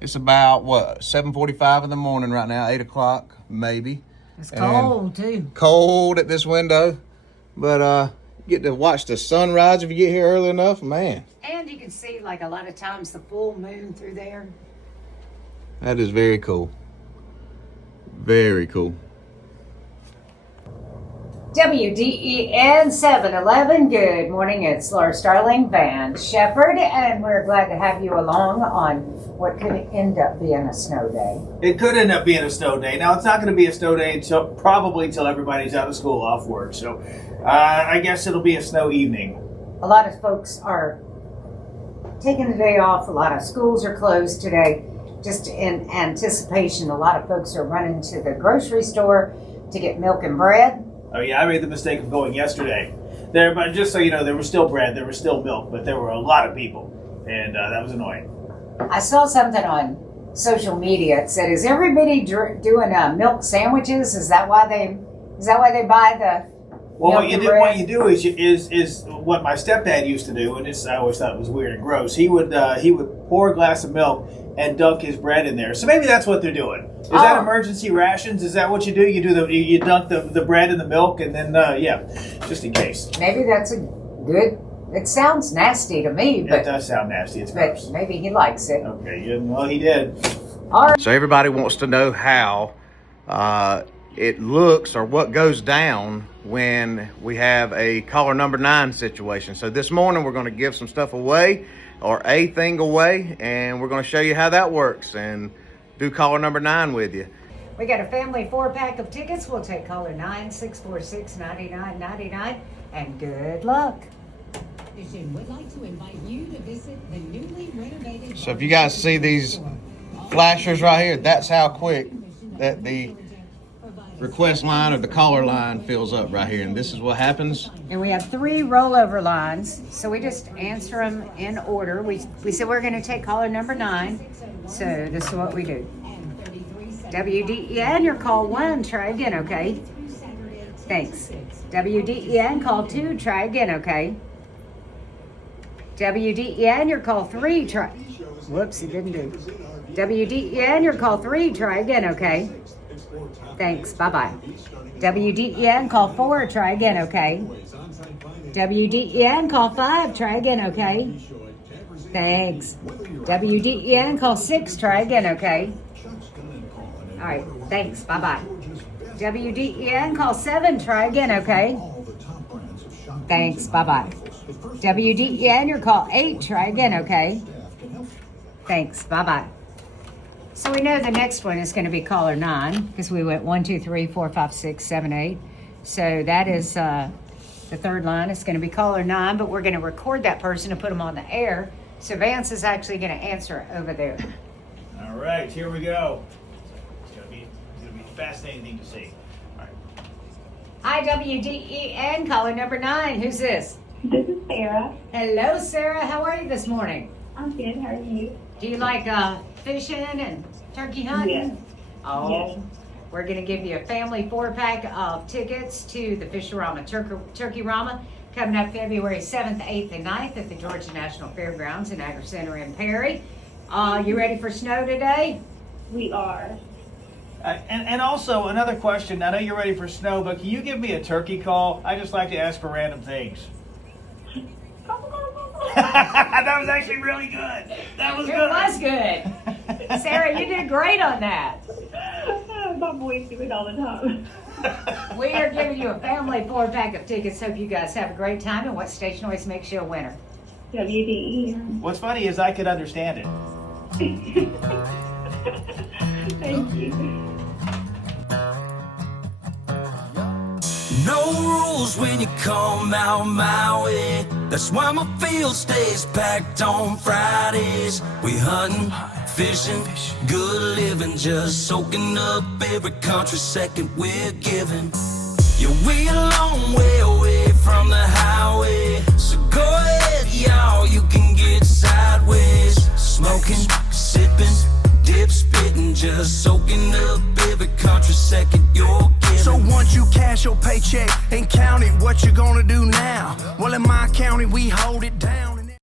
It's about, 7:45 in the morning right now, 8 o'clock, maybe. It's cold, too. Cold at this window. But get to watch the sunrise if you get here early enough, man. And you can see, like, a lot of times the full moon through there. That is very cool. Very cool. WDEN 711, good morning. It's Laura Starling, Van Shepherd, and we're glad to have you along on what could end up being a snow day. It could end up being a snow day. Now, it's not going to be a snow day probably until everybody's out of school, off work. So I guess it'll be a snow evening. A lot of folks are taking the day off. A lot of schools are closed today. Just in anticipation, a lot of folks are running to the grocery store to get milk and bread. Oh yeah, I made the mistake of going yesterday. But just so you know, there was still bread, there was still milk, but there were a lot of people, and that was annoying. I saw something on social media. It said, "Is everybody doing milk sandwiches? Is that why they buy the?" Well, what you do is what my stepdad used to do, and I always thought it was weird and gross. He would pour a glass of milk and dunk his bread in there. So maybe that's what they're doing. Is that emergency rations? Is that what you do? You dunk the bread in the milk, and then just in case. Maybe that's a good. It sounds nasty to me, but it does sound nasty. It's gross. But maybe he likes it. Okay, well he did. All right. So everybody wants to know how it looks or what goes down when we have a caller number 9 situation. So this morning we're going to give some stuff away, or a thing away, and we're going to show you how that works and do caller number 9 with you. We got a family 4-pack of tickets. We'll take caller 9-646-9999, and good luck. Would like to invite you to visit the newly renovated. So if you guys see these flashers right here, that's how quick that the request line or the caller line fills up right here, and this is what happens. And we have 3 rollover lines, so we just answer them in order. We said we're going to take caller number 9, so this is what we do. WDEN, your call 1, try again, okay? Thanks. WDEN, call 2, try again, okay? WDEN, your call 3, try. Whoops, it didn't do. WDEN, your call 3, try again, okay? Thanks, bye-bye. WDEN, call 4, try again, okay? WDEN, call 5, try again, okay? Thanks. WDEN, call 6, try again, okay? All right, thanks, bye-bye. WDEN, call 7, try again, okay? Thanks, bye-bye. WDEN, your call 8, try again, okay? Thanks, bye-bye. So we know the next one is going to be caller 9 because we went 1, 2, 3, 4, 5, 6, 7, 8. So that is the third line. It's going to be caller 9, but we're going to record that person and put them on the air. So Vance is actually going to answer over there. All right, here we go. It's gonna be a fascinating thing to see. All right. IWDEN, caller number 9. Who's this? This is Sarah. Hello, Sarah. How are you this morning? I'm good. How are you? Do you like fishing and turkey hunting? Yes. Oh, Yes. we're going to give you a family 4-pack of tickets to the Fish-A-Rama Turkey-Rama coming up February 7th, 8th, and 9th at the Georgia National Fairgrounds in Agri Center in Perry. You ready for snow today? We are. And also, another question. I know you're ready for snow, but can you give me a turkey call? I just like to ask for random things. That was actually really good. That was It good. was good. Sarah, you did great on that. My boys do it all the time. We are giving you a family 4-pack of tickets. Hope you guys have a great time. And what station always makes you a winner? WDE. What's funny is I could understand it. Thank you. No rules when you come out my way. That's why my field stays packed on Fridays. We hunting, fishing, good living, just soaking up every country second we're giving. Yeah, we a long way away from the highway, so go ahead, y'all, you can get sideways. Smoking, sipping, dip spitting, just soaking up every country second you're giving. So once you cash your paycheck and count it, what you gonna do now? Well, in my county, we hold it down.